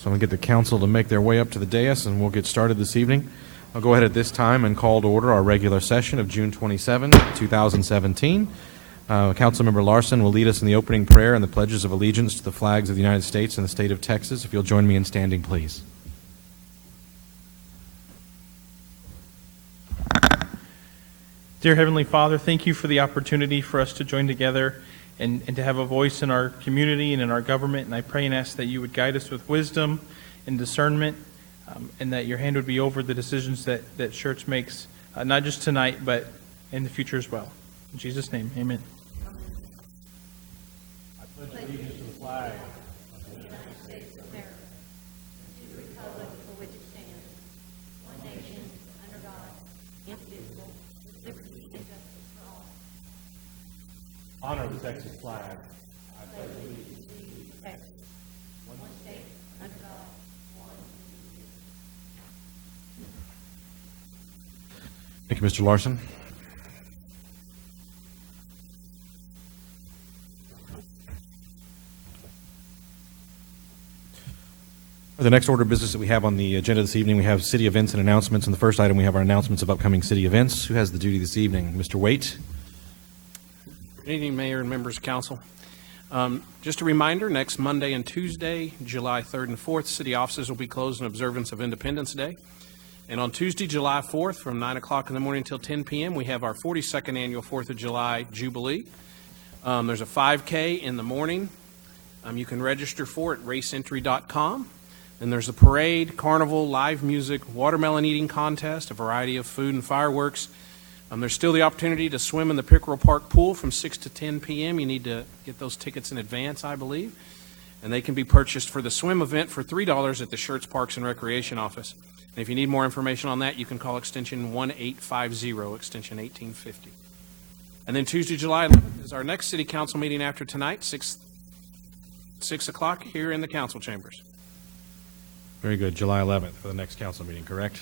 So I'm going to get the council to make their way up to the dais, and we'll get started this evening. I'll go ahead at this time and call to order our regular session of June 27, 2017. Councilmember Larson will lead us in the opening prayer and the pledges of allegiance to the flags of the United States and the state of Texas. If you'll join me in standing, please. Dear Heavenly Father, thank you for the opportunity for us to join together and to have a voice in our community and in our government. And I pray and ask that you would guide us with wisdom and discernment, and that your hand would be over the decisions that Schertz makes, not just tonight, but in the future as well. In Jesus' name, amen. I pledge allegiance to the flag of the United States of America and to the republic for which it stands, one nation, under God, indivisible, with liberty and justice for all. Honor the Texas flag. I pledge allegiance to Texas, one state, under God, one. Thank you, Mr. Larson. For the next order of business that we have on the agenda this evening, we have city events and announcements. And the first item, we have our announcements of upcoming city events. Who has the duty this evening? Mr. Waite. Good evening, Mayor and members of council. Just a reminder, next Monday and Tuesday, July 3rd and 4th, city offices will be closed in observance of Independence Day. And on Tuesday, July 4th, from 9 o'clock in the morning until 10 p.m., we have our 42nd annual 4th of July Jubilee. There's a 5K in the morning. You can register for it at raceentry.com. And there's a parade, carnival, live music, watermelon eating contest, a variety of food and fireworks. There's still the opportunity to swim in the Pickerel Park pool from 6 to 10 p.m. You need to get those tickets in advance, I believe. And they can be purchased for the swim event for $3 at the Schertz Parks and Recreation Office. And if you need more information on that, you can call extension 1850, extension 1850. And then Tuesday, July 11th is our next city council meeting after tonight, 6 o'clock here in the council chambers. Very good. July 11th for the next council meeting, correct?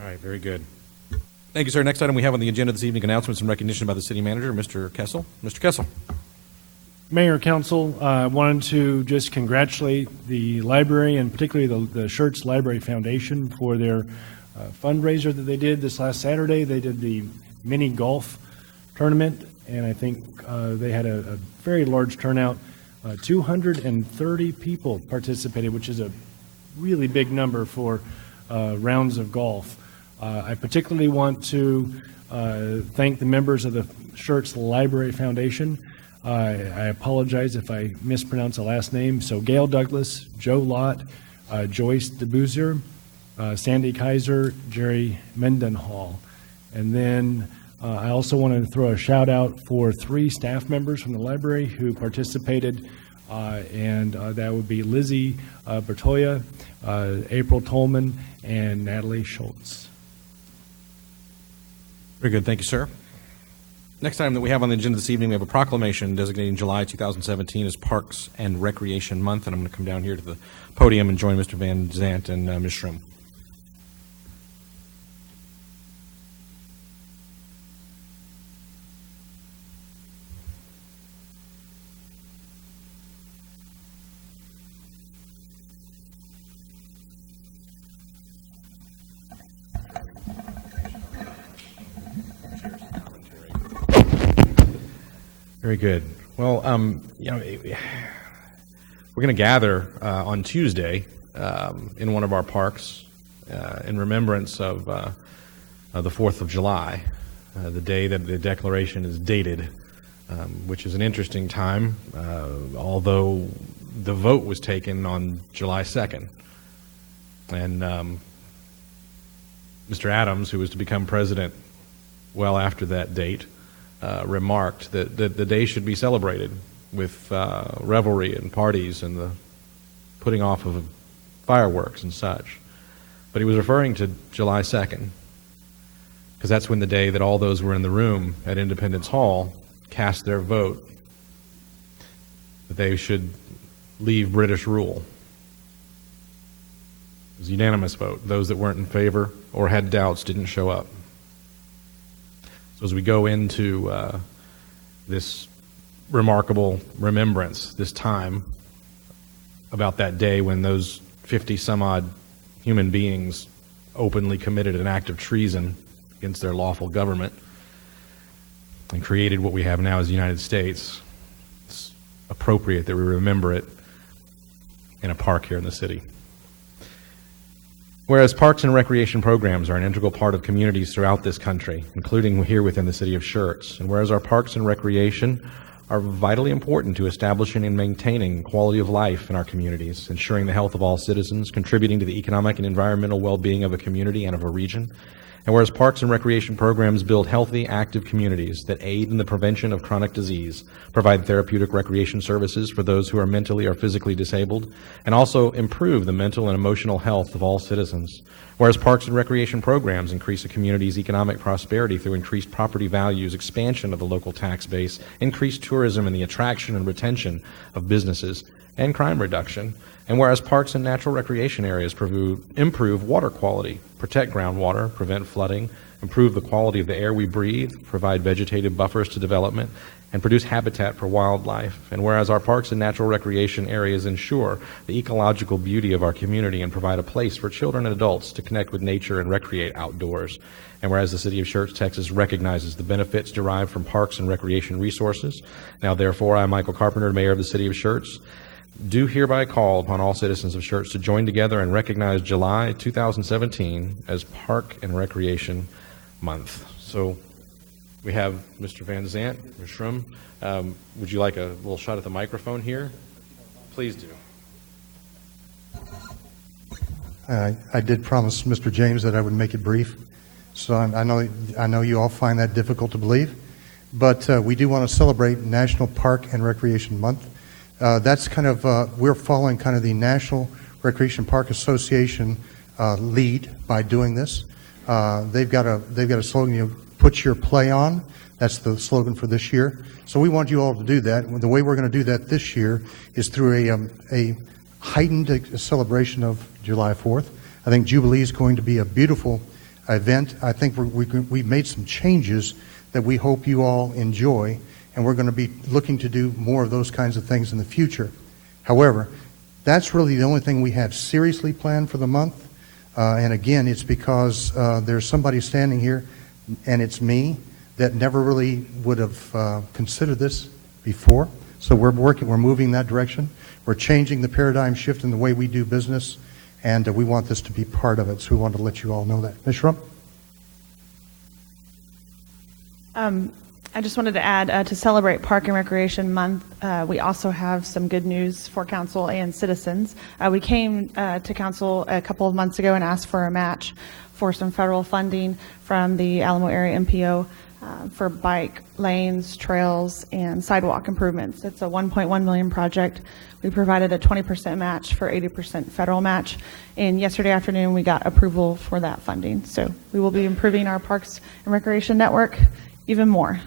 All right, very good. Thank you, sir. Next item we have on the agenda this evening, announcements and recognition by the city manager, Mr. Kessel. Mr. Kessel. Mayor, council, I wanted to just congratulate the library and particularly the Schertz Library Foundation for their fundraiser that they did this last Saturday. They did the mini golf tournament, and I think they had a very large turnout. 230 people participated, which is a really big number for rounds of golf. I particularly want to thank the members of the Schertz Library Foundation. I apologize if I mispronounce the last name. So Gail Douglas, Joe Lott, Joyce DeBoozer, Sandy Kaiser, Jerry Mendenhall. And then I also want to throw a shout out for 3 staff members from the library who participated, and that would be Lizzie Bertoya, April Tolman, and Natalie Schultz. Very good. Thank you, sir. Next item that we have on the agenda this evening, we have a proclamation designating July 2017 as Parks and Recreation Month, and I'm going to come down here to the podium and join Mr. Van Zant and Ms. Schrum. Very good. Well, we're going to gather on Tuesday in one of our parks in remembrance of the 4th of July, the day that the Declaration is dated, which is an interesting time, although the vote was taken on July 2nd. And Mr. Adams, who was to become president well after that date, remarked that the day should be celebrated with revelry and parties and the putting off of fireworks and such. But he was referring to July 2nd, because that's when the day that all those who were in the room at Independence Hall cast their vote that they should leave British rule. It was a unanimous vote. Those that weren't in favor or had doubts didn't show up. So as we go into this remarkable remembrance, this time about that day when those 50 some odd human beings openly committed an act of treason against their lawful government and created what we have now as the United States, it's appropriate that we remember it in a park here in the city. Whereas parks and recreation programs are an integral part of communities throughout this country, including here within the city of Schertz, and whereas our parks and recreation are vitally important to establishing and maintaining quality of life in our communities, ensuring the health of all citizens, contributing to the economic and environmental well-being of a community and of a region, and whereas parks and recreation programs build healthy, active communities that aid in the prevention of chronic disease, provide therapeutic recreation services for those who are mentally or physically disabled, and also improve the mental and emotional health of all citizens. Whereas parks and recreation programs increase a community's economic prosperity through increased property values, expansion of the local tax base, increased tourism, and the attraction and retention of businesses, and crime reduction. And whereas parks and natural recreation areas improve water quality, protect groundwater, prevent flooding, improve the quality of the air we breathe, provide vegetative buffers to development, and produce habitat for wildlife. And whereas our parks and natural recreation areas ensure the ecological beauty of our community and provide a place for children and adults to connect with nature and recreate outdoors. And whereas the city of Schertz, Texas recognizes the benefits derived from parks and recreation resources, now therefore I, Michael Carpenter, Mayor of the city of Schertz, do hereby call upon all citizens of Schertz to join together and recognize July 2017 as Park and Recreation Month. So we have Mr. Van Zant, Ms. Schrum. Would you like a little shot at the microphone here? Please do. I did promise Mr. James that I would make it brief, so I know you all find that difficult to believe, but we do want to celebrate National Park and Recreation Month. That's kind of we're following kind of the National Recreation Park Association lead by doing this. They've got a slogan, you know, put your play on. That's the slogan for this year. So we want you all to do that. The way we're going to do that this year is through a heightened celebration of July 4th. I think Jubilee is going to be a beautiful event. I think we've made some changes that we hope you all enjoy, and we're going to be looking to do more of those kinds of things in the future. However, that's really the only thing we have seriously planned for the month. And again, it's because there's somebody standing here, and it's me, that never really would have considered this before. So we're moving that direction. We're changing the paradigm shift in the way we do business, and we want this to be part of it. So we want to let you all know that. Ms. Schrum? I just wanted to add, to celebrate Park and Recreation Month, we also have some good news for council and citizens. We came to council a couple of months ago and asked for a match for some federal funding from the Alamo Area MPO for bike lanes, trails, and sidewalk improvements. It's a $1.1 million project. We provided a 20% match for 80% federal match, and yesterday afternoon we got approval for that funding. So we will be improving our Parks and Recreation network even more.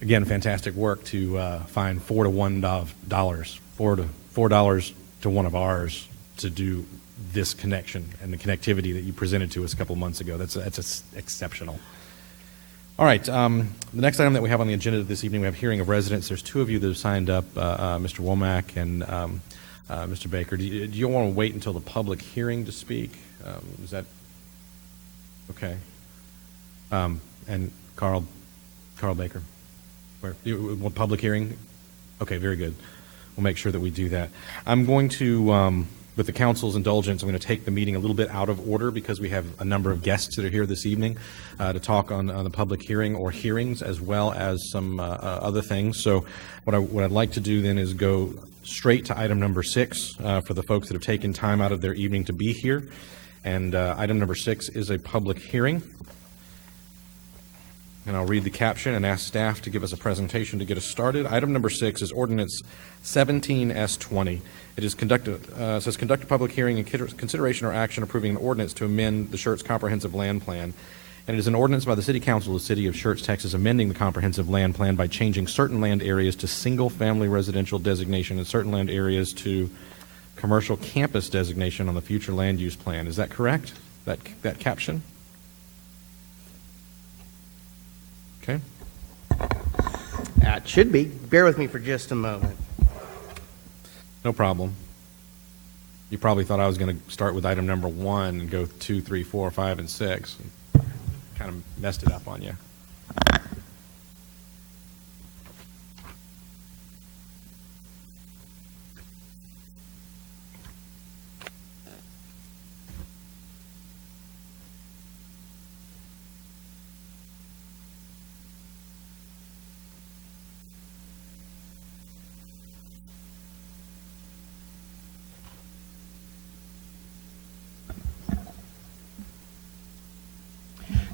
Again, fantastic work to find $4 to one of ours to do this connection and the connectivity that you presented to us a couple of months ago. That's exceptional. All right, the next item that we have on the agenda this evening, we have hearing of residents. There's two of you that have signed up, Mr. Womack and Mr. Baker. Do you want to wait until the public hearing to speak? Is that okay? And Carl Baker. Where, you want public hearing? Okay, very good. We'll make sure that we do that. I'm going to, with the council's indulgence, I'm going to take the meeting a little bit out of order because we have a number of guests that are here this evening to talk on the public hearing or hearings as well as some other things. So what I'd like to do then is go straight to item number 6 for the folks that have taken time out of their evening to be here. And item number 6 is a public hearing. And I'll read the caption and ask staff to give us a presentation to get us started. Item number 6 is Ordinance 17S20. It is says conduct a public hearing and consideration or action approving an ordinance to amend the Schertz Comprehensive Land Plan. And it is an ordinance by the City Council of the City of Schertz, Texas, amending the Comprehensive Land Plan by changing certain land areas to single-family residential designation and certain land areas to commercial campus designation on the future land use plan. Is that correct? That caption? Okay. It should be. Bear with me for just a moment. No problem. You probably thought I was going to start with item number 1 and go 2, 3, 4, 5, and 6. Kind of messed it up on you.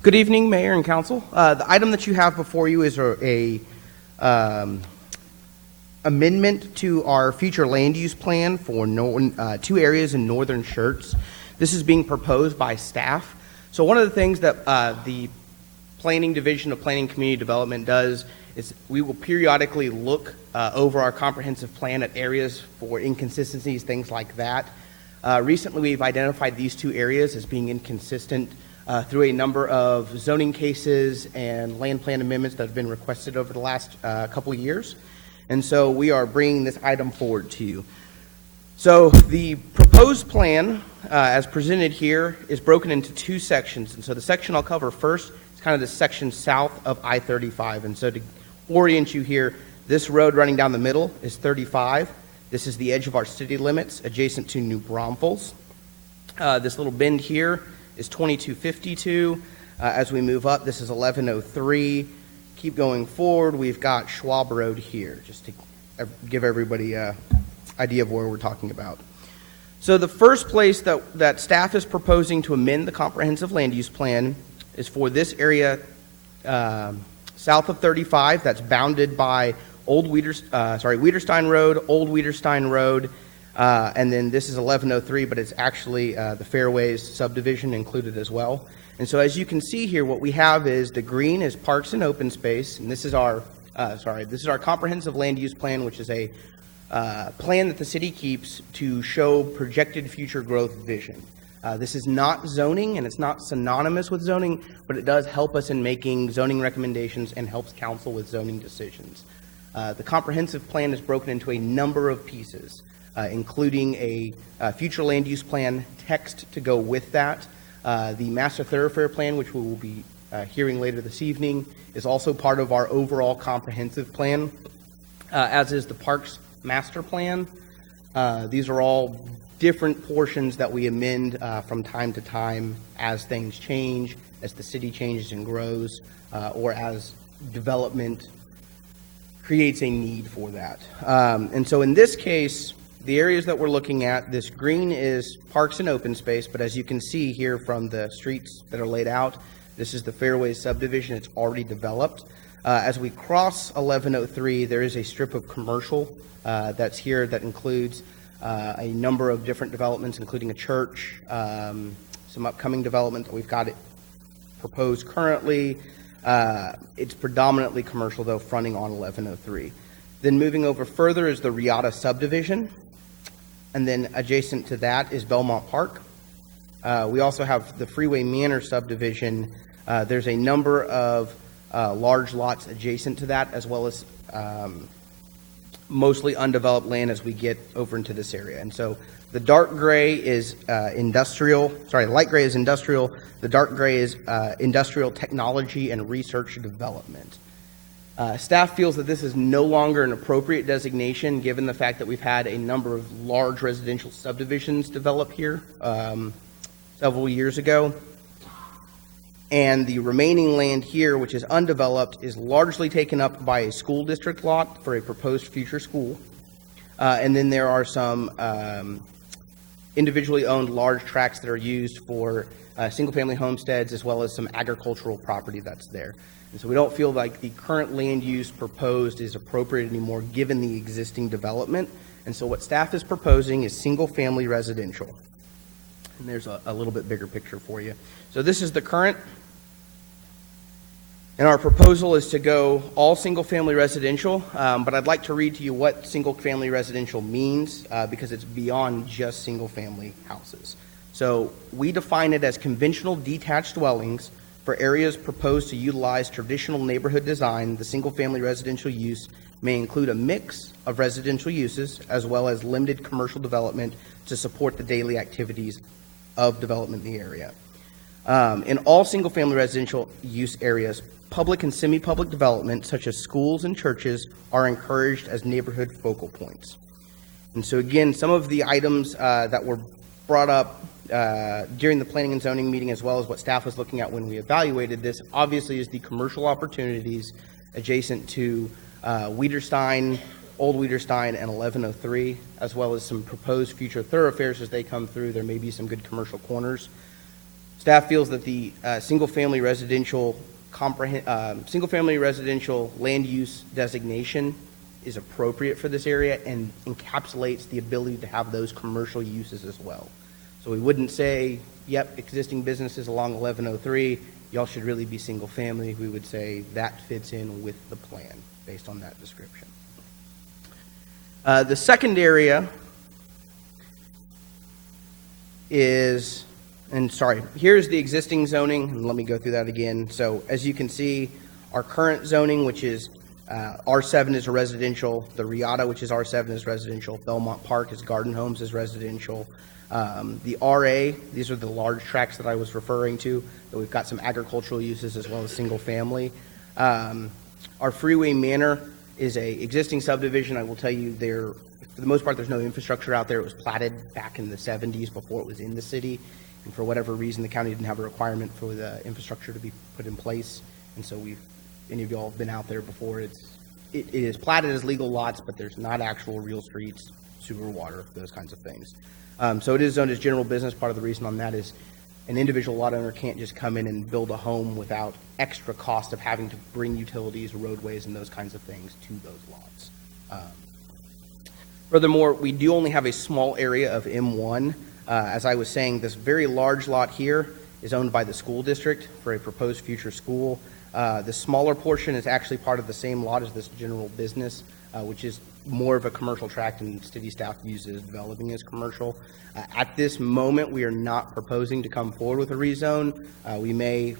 Good evening, Mayor and Council. The item that you have before you is a amendment to our future land use plan for 2 areas in northern Schertz. This is being proposed by staff. So one of the things that the Planning Division of Planning Community Development does is we will periodically look over our comprehensive plan at areas for inconsistencies, things like that. Recently, we've identified these 2 areas as being inconsistent through a number of zoning cases and land plan amendments that have been requested over the last couple of years. And so we are bringing this item forward to you. So the proposed plan, as presented here, is broken into 2 sections. And so the section I'll cover first is kind of the section south of I-35. And so to orient you here, this road running down the middle is 35. This is the edge of our city limits adjacent to New Braunfels. This little bend here is 2252. As we move up, this is 1103. Keep going forward, we've got Schwab Road here, just to give everybody an idea of where we're talking about. So the first place that staff is proposing to amend the comprehensive land use plan is for this area south of 35, that's bounded by Wiederstein Road, Old Wiederstein Road, and then this is 1103, but it's actually the Fairways subdivision included as well. And so as you can see here, what we have is the green is parks and open space, and this is our comprehensive land use plan, which is a plan that the city keeps to show projected future growth vision. This is not zoning, and it's not synonymous with zoning, but it does help us in making zoning recommendations and helps council with zoning decisions. The comprehensive plan is broken into a number of pieces, including a future land use plan text to go with that. The master thoroughfare plan, which we will be hearing later this evening, is also part of our overall comprehensive plan, as is the parks master plan. These are all different portions that we amend from time to time as things change, as the city changes and grows, or as development creates a need for that. And so in this case, the areas that we're looking at, this green is parks and open space, but as you can see here from the streets that are laid out, this is the Fairways subdivision. It's already developed. As we cross 1103, there is a strip of commercial that's here that includes a number of different developments, including a church, some upcoming development that we've got it proposed currently. It's predominantly commercial, though, fronting on 1103. Then moving over further is the Riata subdivision. And then adjacent to that is Belmont Park. We also have the Freeway Manor subdivision. There's a number of large lots adjacent to that, as well as mostly undeveloped land as we get over into this area. And so the dark gray is light gray is industrial. The dark gray is industrial technology and research development. Staff feels that this is no longer an appropriate designation given the fact that we've had a number of large residential subdivisions develop here several years ago. And the remaining land here, which is undeveloped, is largely taken up by a school district lot for a proposed future school. And then there are some individually owned large tracts that are used for single-family homesteads, as well as some agricultural property that's there. And so we don't feel like the current land use proposed is appropriate anymore given the existing development. And so what staff is proposing is single-family residential. And there's a little bit bigger picture for you. So this is the current. And our proposal is to go all single-family residential, but I'd like to read to you what single-family residential means because it's beyond just single-family houses. So we define it as conventional detached dwellings for areas proposed to utilize traditional neighborhood design. The single-family residential use may include a mix of residential uses as well as limited commercial development to support the daily activities of development in the area. In all single-family residential use areas, public and semi-public development, such as schools and churches, are encouraged as neighborhood focal points. And so again, some of the items that were brought up during the planning and zoning meeting, as well as what staff was looking at when we evaluated this, obviously is the commercial opportunities adjacent to Wiederstein, Old Wiederstein, and 1103, as well as some proposed future thoroughfares as they come through. There may be some good commercial corners. Staff feels that the single-family residential land use designation is appropriate for this area and encapsulates the ability to have those commercial uses as well. So we wouldn't say, yep, existing businesses along 1103, y'all should really be single-family. We would say that fits in with the plan based on that description. The second area is, here's the existing zoning, and let me go through that again. So as you can see, our current zoning, which is R7 is a residential, the Riata, which is R7 is residential, Belmont Park is garden homes is residential. The RA, these are the large tracts that I was referring to, that we've got some agricultural uses as well as single family. Our Freeway Manor is a existing subdivision. I will tell you for the most part, there's no infrastructure out there. It was platted back in the 70s before it was in the city. And for whatever reason, the county didn't have a requirement for the infrastructure to be put in place. And so any of y'all have been out there before, it is platted as legal lots, but there's not actual real streets, sewer, water, those kinds of things. So it is zoned as general business. Part of the reason on that is an individual lot owner can't just come in and build a home without extra cost of having to bring utilities, roadways, and those kinds of things to those lots. Furthermore, we do only have a small area of M1. As I was saying, this very large lot here is owned by the school district for a proposed future school. The smaller portion is actually part of the same lot as this general business, which is more of a commercial tract, and city staff uses developing as commercial. At this moment, we are not proposing to come forward with a rezone. We may,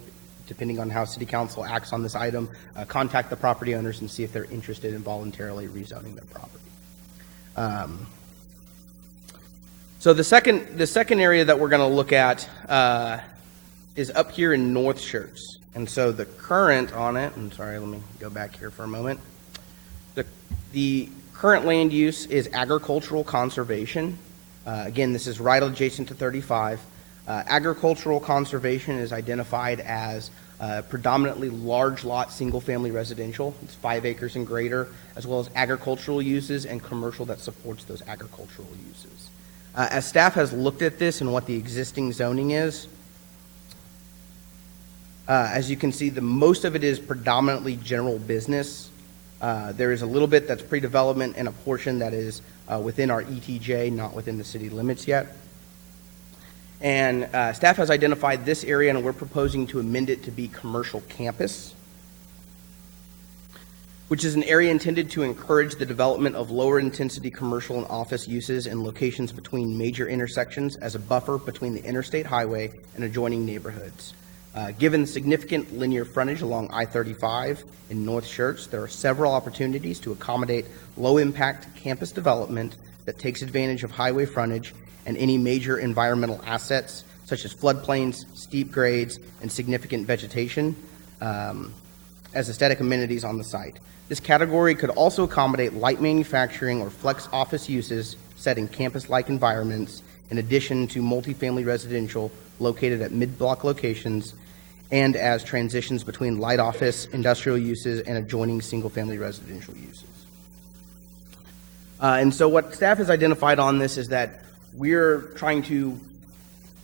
depending on how city council acts on this item, contact the property owners and see if they're interested in voluntarily rezoning their property. So the second area that we're going to look at is up here in North Schertz. And so the current on it, I'm sorry, let me go back here for a moment. The current land use is agricultural conservation. Again, this is right adjacent to 35. Agricultural conservation is identified as predominantly large lot single-family residential. It's 5 acres and greater, as well as agricultural uses and commercial that supports those agricultural uses. As staff has looked at this and what the existing zoning is, as you can see, most of it is predominantly general business. There is a little bit that's pre-development and a portion that is within our ETJ, not within the city limits yet. And staff has identified this area, and we're proposing to amend it to be commercial campus, which is an area intended to encourage the development of lower intensity commercial and office uses in locations between major intersections as a buffer between the interstate highway and adjoining neighborhoods. Given the significant linear frontage along I-35 in North Schertz, there are several opportunities to accommodate low-impact campus development that takes advantage of highway frontage and any major environmental assets, such as floodplains, steep grades, and significant vegetation as aesthetic amenities on the site. This category could also accommodate light manufacturing or flex office uses set in campus-like environments, in addition to multifamily residential located at mid-block locations and as transitions between light office, industrial uses, and adjoining single-family residential uses. And so what staff has identified on this is that we're trying to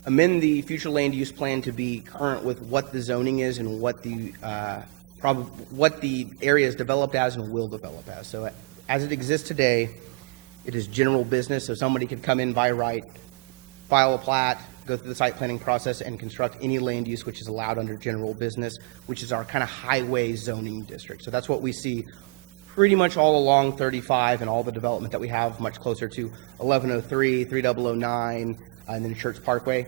amend the future land use plan to be current with what the zoning is and what the what the area is developed as and will develop as. So as it exists today, it is general business, so somebody could come in by right, file a plat, go through the site planning process, and construct any land use which is allowed under general business, which is our kind of highway zoning district. So that's what we see pretty much all along 35 and all the development that we have much closer to 1103, 3009, and then Schertz Parkway.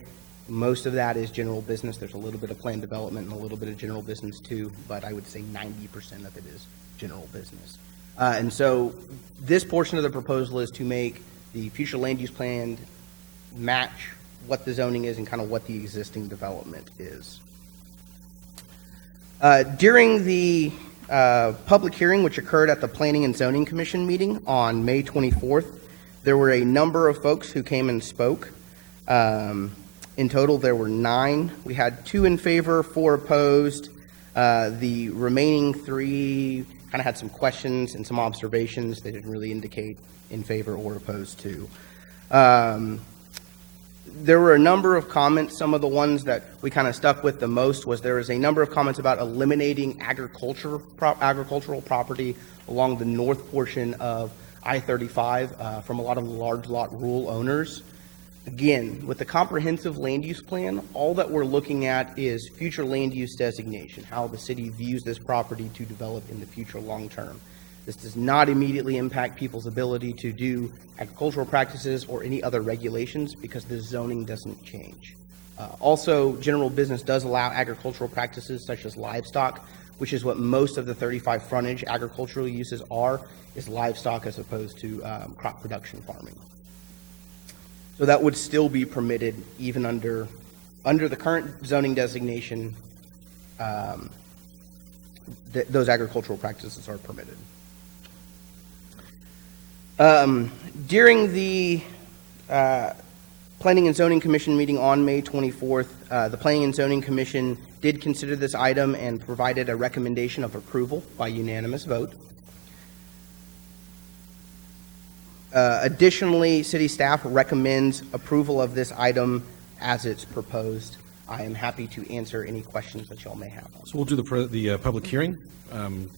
Most of that is general business. There's a little bit of planned development and a little bit of general business too, but I would say 90% of it is general business. And so this portion of the proposal is to make the future land use plan match what the zoning is and kind of what the existing development is. During the public hearing, which occurred at the Planning and Zoning Commission meeting on May 24th, there were a number of folks who came and spoke. In total, there were 9. We had 2 in favor, 4 opposed. The remaining 3 kind of had some questions and some observations. They didn't really indicate in favor or opposed to. There were a number of comments. Some of the ones that we kind of stuck with the most was there was a number of comments about eliminating agricultural property along the north portion of I-35 from a lot of large lot rural owners. Again, with the comprehensive land use plan, all that we're looking at is future land use designation, how the city views this property to develop in the future long term. This does not immediately impact people's ability to do agricultural practices or any other regulations because the zoning doesn't change. Also, general business does allow agricultural practices such as livestock, which is what most of the 35 frontage agricultural uses are, is livestock as opposed to crop production farming. So that would still be permitted even under the current zoning designation. Those agricultural practices are permitted. During the Planning and Zoning Commission meeting on May 24th, the Planning and Zoning Commission did consider this item and provided a recommendation of approval by unanimous vote. Additionally, city staff recommends approval of this item as it's proposed. I am happy to answer any questions that y'all may have. So we'll do the public hearing,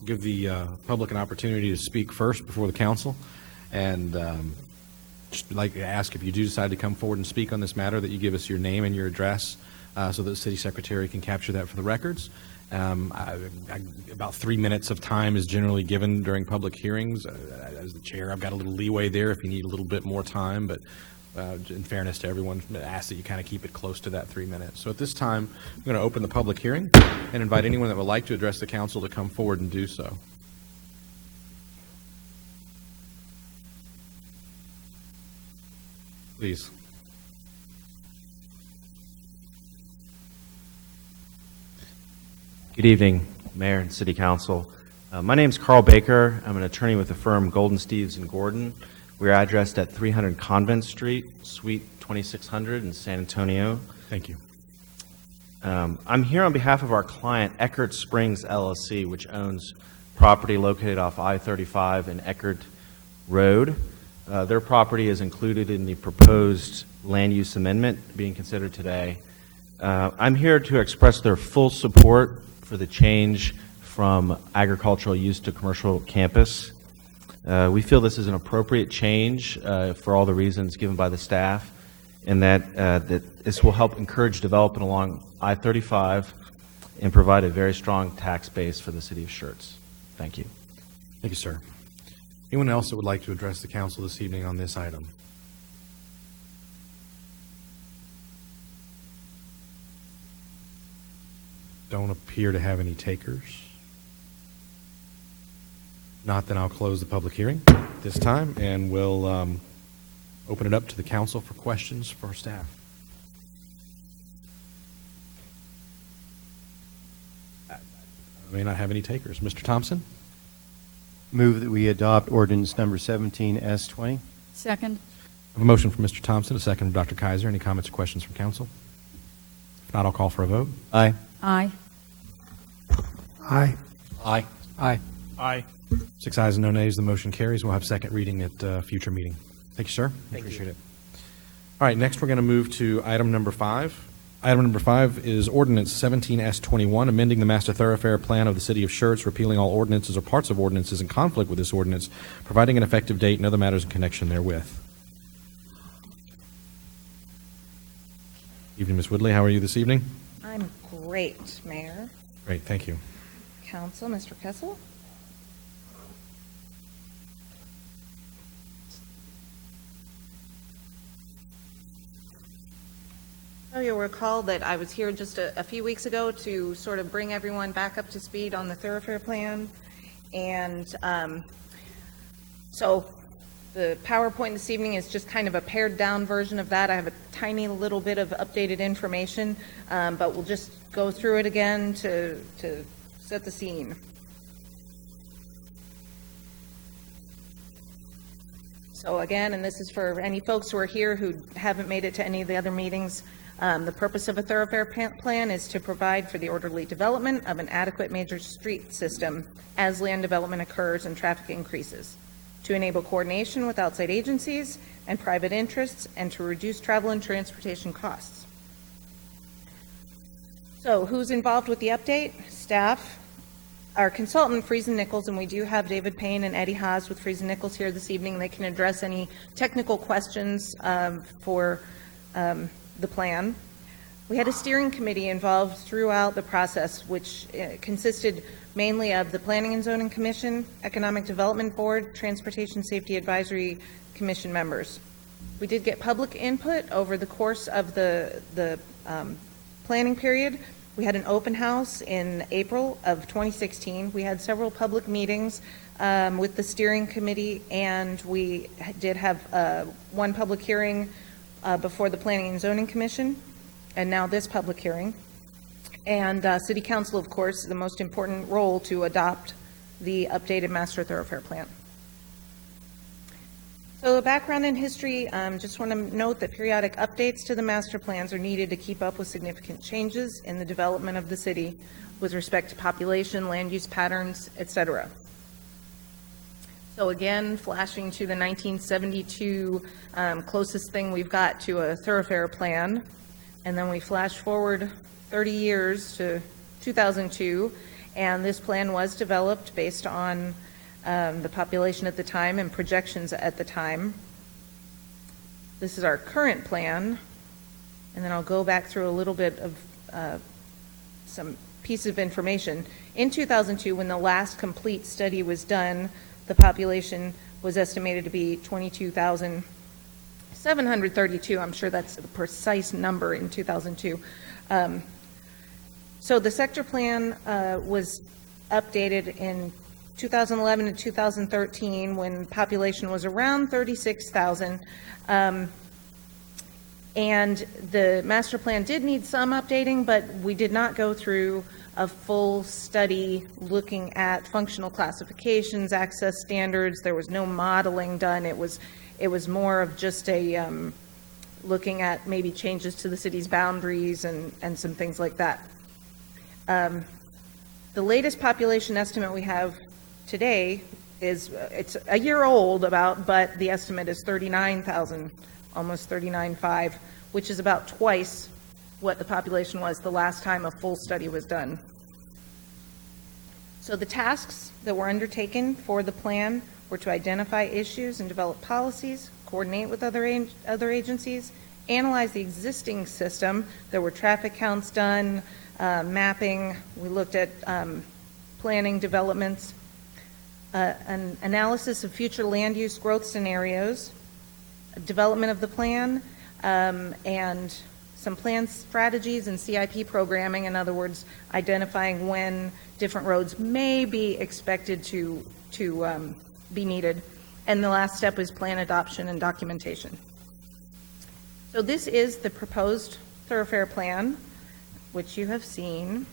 give the public an opportunity to speak first before the council, and just like to ask if you do decide to come forward and speak on this matter that you give us your name and your address so that the city secretary can capture that for the records. About 3 minutes of time is generally given during public hearings. As the chair, I've got a little leeway there if you need a little bit more time, but in fairness to everyone, I ask that you kind of keep it close to that 3 minutes. So at this time, I'm going to open the public hearing and invite anyone that would like to address the council to come forward and do so. Please. Good evening, Mayor and City Council. My name is Carl Baker. I'm an attorney with the firm Golden Steves and Gordon. We're addressed at 300 Convent Street, Suite 2600 in San Antonio. Thank you. I'm here on behalf of our client, Eckert Springs LLC, which owns property located off I-35 and Eckert Road. Their property is included in the proposed land use amendment being considered today. I'm here to express their full support for the change from agricultural use to commercial campus. We feel this is an appropriate change for all the reasons given by the staff, and that this will help encourage development along I-35 and provide a very strong tax base for the city of Schertz. Thank you. Thank you, sir. Anyone else that would like to address the council this evening on this item? Don't appear to have any takers. Not, then I'll close the public hearing this time, and we'll open it up to the council for questions for our staff. I may not have any takers. Mr. Thompson? Move that we adopt ordinance number 17S20. Second. I have a motion from Mr. Thompson, a second from Dr. Kaiser. Any comments or questions from council? If not, I'll call for a vote. Aye. Aye. Aye. Aye. Aye. Aye. 6 ayes and no nays. The motion carries. We'll have second reading at a future meeting. Thank you, sir. Thank you. Appreciate it. All right, next we're going to move to item number 5. Item number 5 is ordinance 17S21, amending the master thoroughfare plan of the city of Schertz, repealing all ordinances or parts of ordinances in conflict with this ordinance, providing an effective date and other matters in connection therewith. Evening, Ms. Woodley. How are you this evening? I'm great, Mayor. Great, thank you. Council, Mr. Kessel? So you'll recall that I was here just a few weeks ago to sort of bring everyone back up to speed on the thoroughfare plan. And so the PowerPoint this evening is just kind of a pared down version of that. I have a tiny little bit of updated information, but we'll just go through it again to set the scene. So again, and this is for any folks who are here who haven't made it to any of the other meetings, the purpose of a thoroughfare plan is to provide for the orderly development of an adequate major street system as land development occurs and traffic increases, to enable coordination with outside agencies and private interests, and to reduce travel and transportation costs. So who's involved with the update? Staff, our consultant, Friesen Nichols, and we do have David Payne and Eddie Haas with Friesen Nichols here this evening. They can address any technical questions for the plan. We had a steering committee involved throughout the process, which consisted mainly of the Planning and Zoning Commission, Economic Development Board, Transportation Safety Advisory Commission members. We did get public input over the course of the planning period. We had an open house in April of 2016. We had several public meetings with the steering committee, and we did have one public hearing before the Planning and Zoning Commission, and now this public hearing. And City Council, of course, the most important role to adopt the updated master thoroughfare plan. So the background and history, just want to note that periodic updates to the master plans are needed to keep up with significant changes in the development of the city with respect to population, land use patterns, etc. So again, flashing to the 1972 closest thing we've got to a thoroughfare plan, and then we flash forward 30 years to 2002, and this plan was developed based on the population at the time and projections at the time. This is our current plan, and then I'll go back through a little bit of some pieces of information. In 2002, when the last complete study was done, the population was estimated to be 22,732. I'm sure that's the precise number in 2002. So the sector plan was updated in 2011 to 2013 when population was around 36,000. And the master plan did need some updating, but we did not go through a full study looking at functional classifications, access standards. There was no modeling done. It was more of just a looking at maybe changes to the city's boundaries and some things like that. The latest population estimate we have today is, it's a year old about, but the estimate is 39,000, almost 39.5, which is about twice what the population was the last time a full study was done. So the tasks that were undertaken for the plan were to identify issues and develop policies, coordinate with other agencies, analyze the existing system. There were traffic counts done, mapping. We looked at planning developments, an analysis of future land use growth scenarios, development of the plan, and some plan strategies and CIP programming. In other words, identifying when different roads may be expected to be needed. And the last step is plan adoption and documentation. So this is the proposed thoroughfare plan, which you have seen.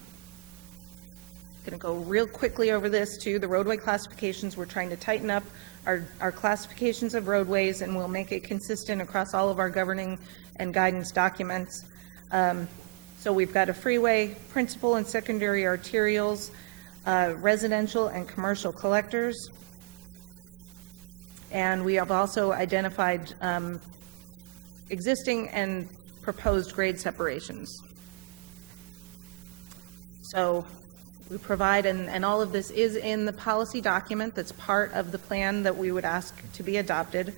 Going to go real quickly over this too. The roadway classifications, we're trying to tighten up our classifications of roadways, and we'll make it consistent across all of our governing and guidance documents. So we've got a freeway, principal and secondary arterials, residential and commercial collectors, and we have also identified existing and proposed grade separations. So we provide, and all of this is in the policy document that's part of the plan that we would ask to be adopted,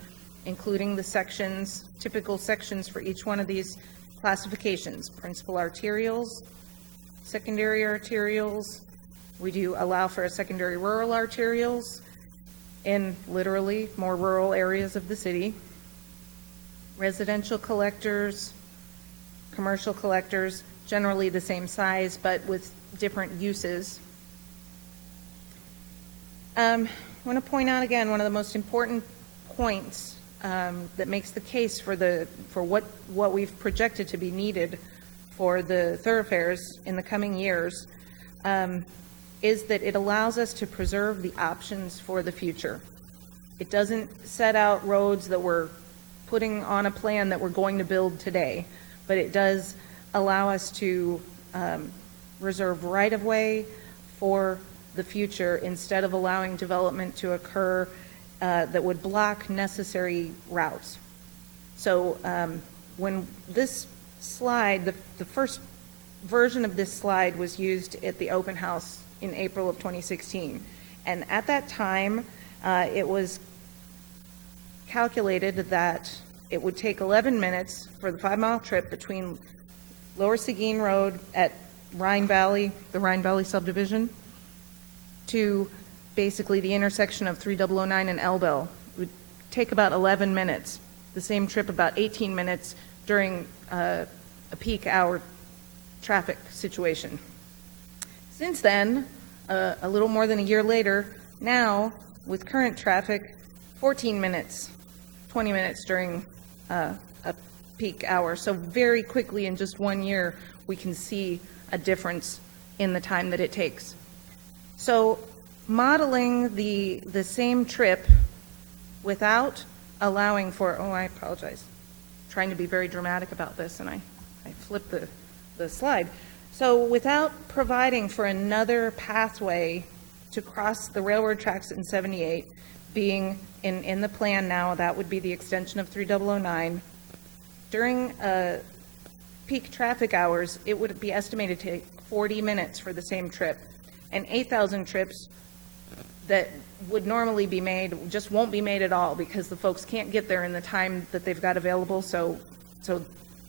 including the sections, typical sections for each one of these classifications: principal arterials, secondary arterials. We do allow for a secondary rural arterials in literally more rural areas of the city, residential collectors, commercial collectors, generally the same size but with different uses. I want to point out again one of the most important points that makes the case for what we've projected to be needed for the thoroughfares in the coming years, is that it allows us to preserve the options for the future. It doesn't set out roads that we're putting on a plan that we're going to build today, but it does allow us to reserve right-of-way for the future instead of allowing development to occur that would block necessary routes. So when this slide, the first version of this slide was used at the open house in April of 2016. And at that time, it was calculated that it would take 11 minutes for the 5-mile trip between Lower Seguin Road at Rhine Valley, the Rhine Valley subdivision, to basically the intersection of 3009 and Elbel. It would take about 11 minutes. The same trip about 18 minutes during a peak hour traffic situation. Since then, a little more than a year later, now with current traffic, 14 minutes, 20 minutes during a peak hour. So very quickly in just 1 year, we can see a difference in the time that it takes. So modeling the same trip without allowing for, oh, I apologize, trying to be very dramatic about this, and I flipped the slide. So without providing for another pathway to cross the railroad tracks in 78, being in the plan now, that would be the extension of 3009, during peak traffic hours, it would be estimated to take 40 minutes for the same trip. And 8,000 trips that would normally be made just won't be made at all because the folks can't get there in the time that they've got available, so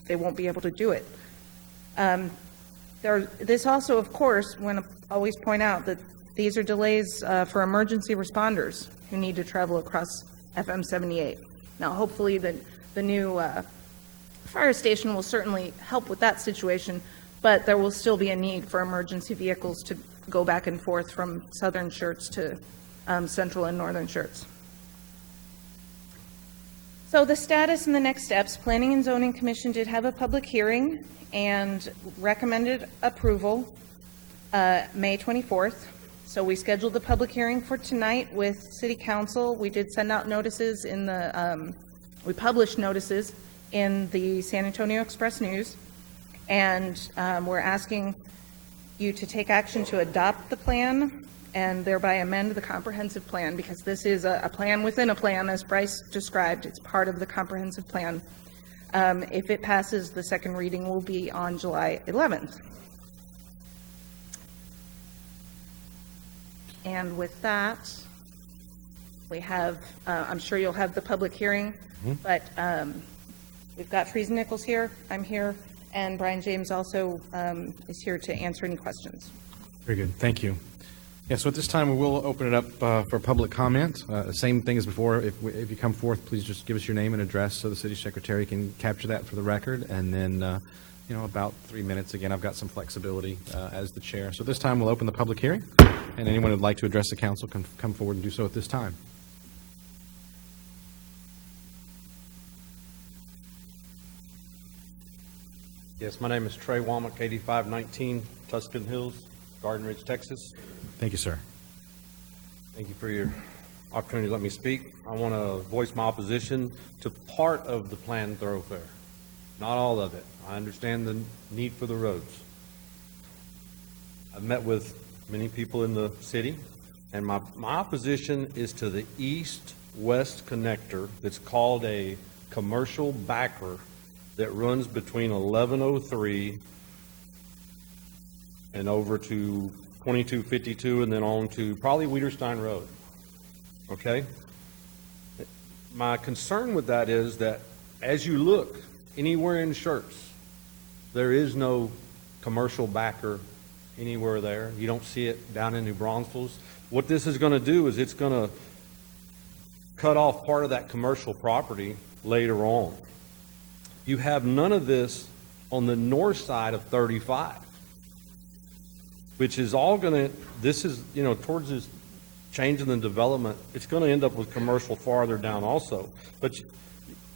they won't be able to do it. This also, of course, want to always point out that these are delays for emergency responders who need to travel across FM 78. Now, hopefully the new fire station will certainly help with that situation, but there will still be a need for emergency vehicles to go back and forth from southern Schertz to central and northern Schertz. So the status and the next steps: Planning and Zoning Commission did have a public hearing and recommended approval May 24th. So we scheduled the public hearing for tonight with City Council. We did send out notices in the, we published notices in the San Antonio Express News, and we're asking you to take action to adopt the plan and thereby amend the comprehensive plan, because this is a plan within a plan, as Bryce described. It's part of the comprehensive plan. If it passes, the second reading will be on July 11th. And with that, we have, I'm sure you'll have the public hearing, but we've got Freeze and Nichols here, I'm here, and Brian James also is here to answer any questions. Very good. Thank you. Yeah, so at this time, we will open it up for public comment. Same thing as before. If you come forth, please just give us your name and address so the city secretary can capture that for the record. And then, about 3 minutes. Again, I've got some flexibility as the chair. So this time, we'll open the public hearing. And anyone who'd like to address the council can come forward and do so at this time. Yes, my name is Trey Womack, 8519 Tuscan Hills, Garden Ridge, Texas. Thank you, sir. Thank you for your opportunity to let me speak. I want to voice my opposition to part of the planned thoroughfare, not all of it. I understand the need for the roads. I've met with many people in the city, and my opposition is to the east-west connector that's called a commercial backer that runs between 1103 and over to 2252 and then on to probably Wiederstein Road. Okay? My concern with that is that as you look anywhere in Schertz, there is no commercial backer anywhere there. You don't see it down in New Braunfels. What this is going to do is it's going to cut off part of that commercial property later on. You have none of this on the north side of 35, which is all going to, this is, you know, towards this change in the development, it's going to end up with commercial farther down also. But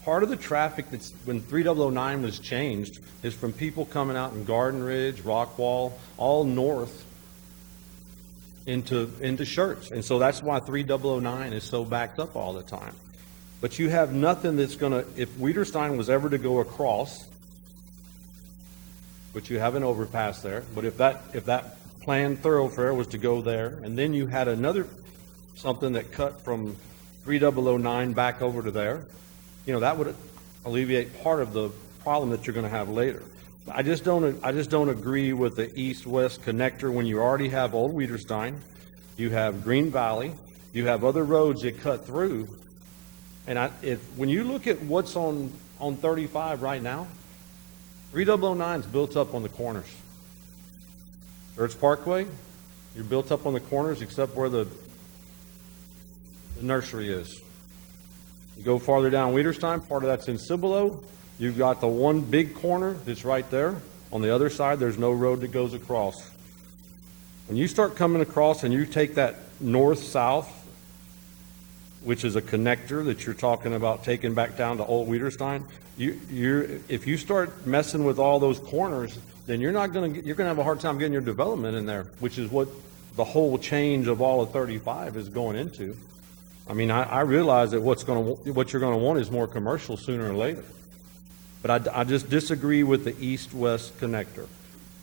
part of the traffic that's, when 3009 was changed, is from people coming out in Garden Ridge, Rockwall, all north into Schertz. And so that's why 3009 is so backed up all the time. But you have nothing that's going to, if Wiederstein was ever to go across, which you have an overpass there, but if that planned thoroughfare was to go there, and then you had another, something that cut from 3009 back over to there, you know, that would alleviate part of the problem that you're going to have later. I just don't agree with the east-west connector when you already have Old Wiederstein, you have Green Valley, you have other roads that cut through. And when you look at what's on 35 right now, 3009 is built up on the corners. Schertz Parkway, you're built up on the corners except where the nursery is. You go farther down Wiederstein, part of that's in Cibolo. You've got the one big corner that's right there. On the other side, there's no road that goes across. When you start coming across and you take that north-south, which is a connector that you're talking about taking back down to Old Wiederstein, if you start messing with all those corners, then you're going to have a hard time getting your development in there, which is what the whole change of all of 35 is going into. I mean, I realize that what you're going to want is more commercial sooner or later. But I just disagree with the east-west connector.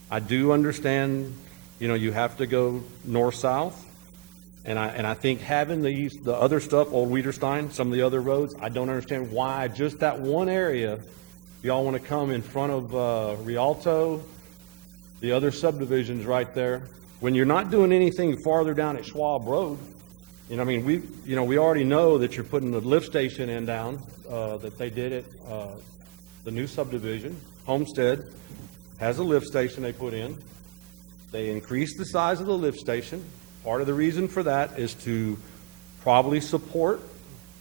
I do understand, you know, you have to go north-south. And I think having the other stuff, Old Wiederstein, some of the other roads, I don't understand why just that one area, y'all want to come in front of Rialto, the other subdivisions right there, when you're not doing anything farther down at Schwab Road. You know, I mean, we already know that you're putting the lift station in down that they did at the new subdivision. Homestead has a lift station they put in. They increased the size of the lift station. Part of the reason for that is to probably support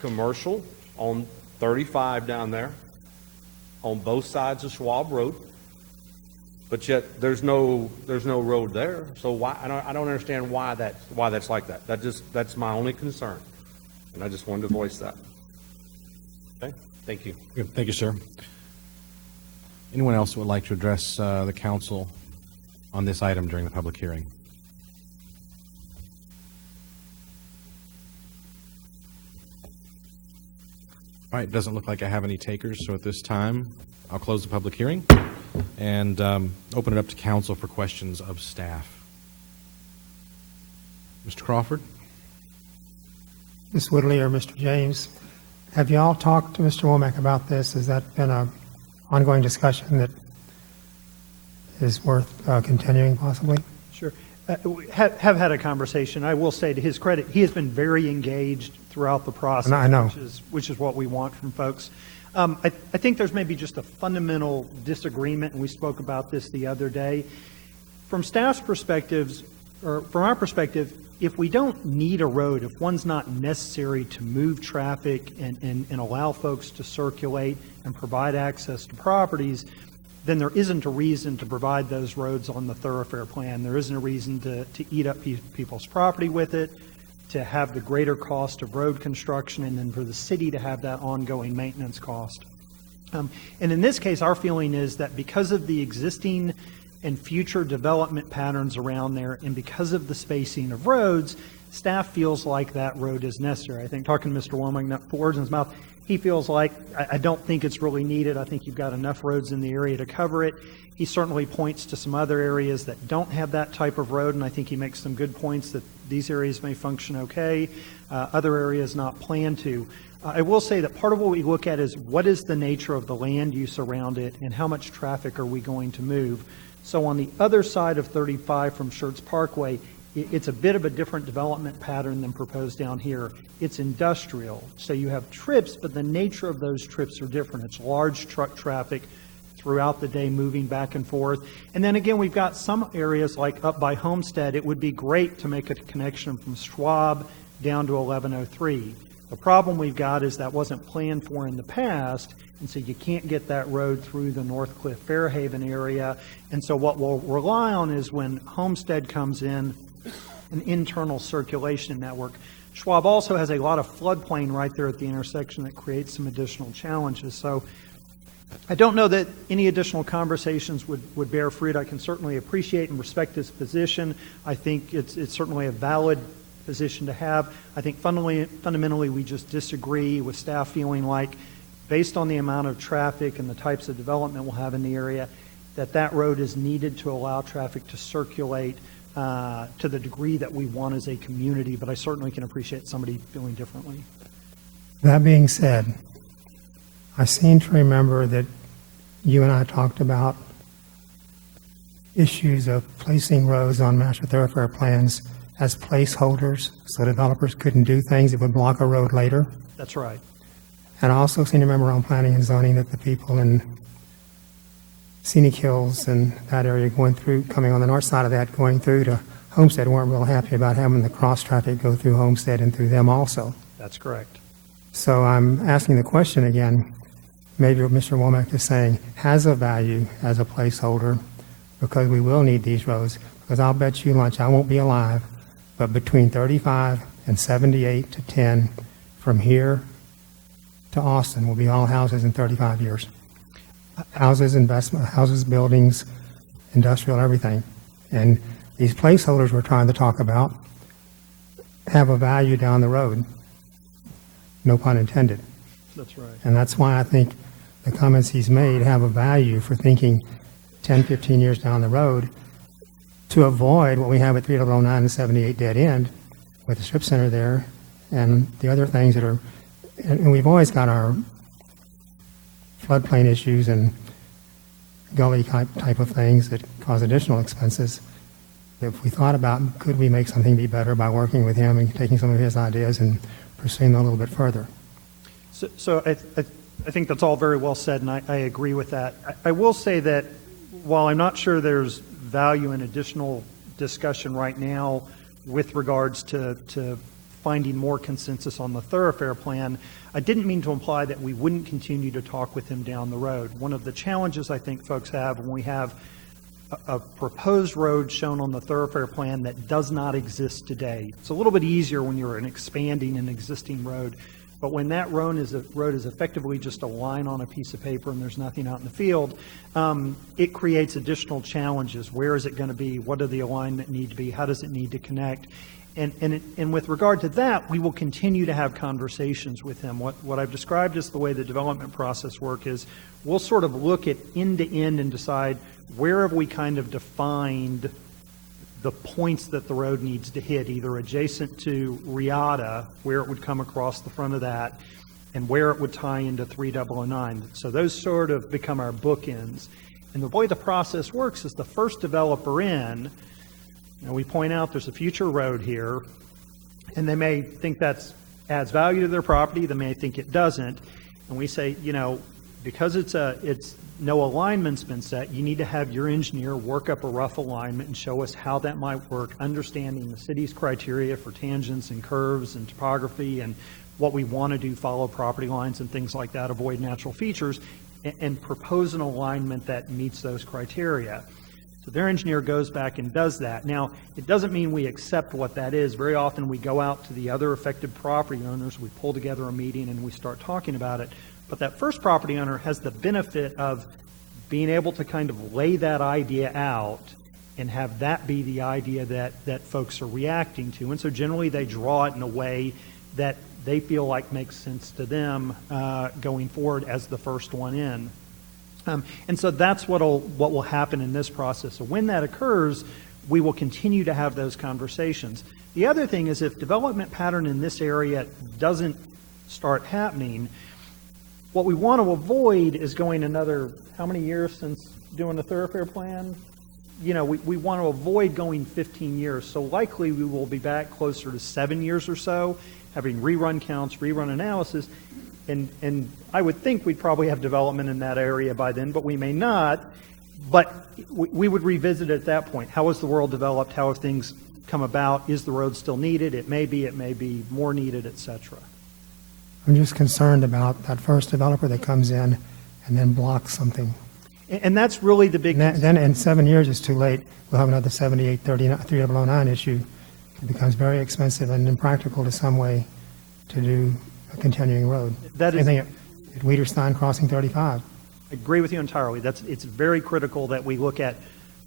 commercial on 35 down there, on both sides of Schwab Road. But yet there's no road there. So why I don't understand why that's like that. That's my only concern, and I just wanted to voice that. Okay, thank you. Good. Thank you, sir. Anyone else who would like to address the council on this item during the public hearing? All right, it doesn't look like I have any takers, so at this time, I'll close the public hearing and open it up to council for questions of staff. Mr. Crawford? Ms. Woodley or Mr. James, have you all talked to Mr. Womack about this? Has that been an ongoing discussion that is worth continuing possibly? Sure. We have had a conversation. I will say, to his credit, he has been very engaged throughout the process. I know. Which is what we want from folks. I think there's maybe just a fundamental disagreement, and we spoke about this the other day. From staff's perspectives, or from our perspective, if we don't need a road, if one's not necessary to move traffic and allow folks to circulate and provide access to properties, then there isn't a reason to provide those roads on the thoroughfare plan. There isn't a reason to eat up people's property with it, to have the greater cost of road construction, and then for the city to have that ongoing maintenance cost. And in this case, our feeling is that because of the existing and future development patterns around there, and because of the spacing of roads, staff feels like that road is necessary. I think, talking to Mr. Womack, not put words in his mouth, he feels like, I don't think it's really needed. I think you've got enough roads in the area to cover it. He certainly points to some other areas that don't have that type of road, and I think he makes some good points that these areas may function okay, other areas not planned to. I will say that part of what we look at is what is the nature of the land use around it and how much traffic are we going to move. So on the other side of 35 from Schertz Parkway, it's a bit of a different development pattern than proposed down here. It's industrial, so you have trips, but the nature of those trips are different. It's large truck traffic throughout the day moving back and forth. And then again, we've got some areas like up by Homestead. It would be great to make a connection from Schwab down to 1103. The problem we've got is that wasn't planned for in the past, and so you can't get that road through the Northcliffe Fairhaven area. And so what we'll rely on is when Homestead comes in, an internal circulation network. Schwab also has a lot of floodplain right there at the intersection that creates some additional challenges. So I don't know that any additional conversations would bear fruit. I can certainly appreciate and respect his position. I think it's certainly a valid position to have. I think fundamentally we just disagree with staff feeling like, based on the amount of traffic and the types of development we'll have in the area, that road is needed to allow traffic to circulate to the degree that we want as a community, but I certainly can appreciate somebody feeling differently. That being said, I seem to remember that you and I talked about issues of placing roads on master thoroughfare plans as placeholders so developers couldn't do things that would block a road later. That's right. And I also seem to remember on planning and zoning that the people in Scenic Hills and that area coming on the north side of that, going through to Homestead, weren't real happy about having the cross traffic go through Homestead and through them also. That's correct. So I'm asking the question again, maybe what Mr. Womack is saying has a value as a placeholder, because we will need these roads. Because I'll bet you lunch, I won't be alive, but between 35 and 78 to 10 from here to Austin will be all houses in 35 years. Houses, investment, houses, buildings, industrial, everything. And these placeholders we're trying to talk about have a value down the road. No pun intended. That's right. And that's why I think the comments he's made have a value for thinking 10, 15 years down the road to avoid what we have at 3009 and 78 dead end with the strip center there and the other things that are, and we've always got our floodplain issues and gully type of things that cause additional expenses. If we thought about, could we make something be better by working with him and taking some of his ideas and pursuing them a little bit further? So I think that's all very well said, and I agree with that. I will say that while I'm not sure there's value in additional discussion right now with regards to finding more consensus on the thoroughfare plan, I didn't mean to imply that we wouldn't continue to talk with him down the road. One of the challenges I think folks have when we have a proposed road shown on the thoroughfare plan that does not exist today. It's a little bit easier when you're expanding an existing road, but when that road is effectively just a line on a piece of paper and there's nothing out in the field, it creates additional challenges. Where is it going to be? What do the alignment need to be? How does it need to connect? And with regard to that, we will continue to have conversations with him. What I've described as the way the development process works is we'll sort of look at end to end and decide where have we kind of defined the points that the road needs to hit, either adjacent to Riata, where it would come across the front of that, and where it would tie into 3009. So those sort of become our bookends. And the way the process works is the first developer in, we point out there's a future road here, and they may think that adds value to their property, they may think it doesn't, and we say, because it's no alignment's been set, you need to have your engineer work up a rough alignment and show us how that might work, understanding the city's criteria for tangents and curves and topography and what we want to do, follow property lines and things like that, avoid natural features, and propose an alignment that meets those criteria. So their engineer goes back and does that. Now, it doesn't mean we accept what that is. Very often we go out to the other affected property owners, we pull together a meeting and we start talking about it. But that first property owner has the benefit of being able to kind of lay that idea out and have that be the idea that folks are reacting to. And so generally they draw it in a way that they feel like makes sense to them going forward as the first one in. And so that's what will happen in this process. So when that occurs, we will continue to have those conversations. The other thing is if development pattern in this area doesn't start happening. What we want to avoid is going another, how many years since doing the thoroughfare plan? You know, we want to avoid going 15 years. So likely we will be back closer to 7 years or so, having rerun counts, rerun analysis. And I would think we'd probably have development in that area by then, but we may not. But we would revisit at that point. How has the world developed? How have things come about? Is the road still needed? It may be more needed, et cetera. I'm just concerned about that first developer that comes in and then blocks something. And that's really the big... Then in 7 years, it's too late. We'll have another 3009 issue. It becomes very expensive and impractical to some way to do a continuing road. That is... Same thing at Wiederstein crossing 35. I agree with you entirely. It's very critical that we look at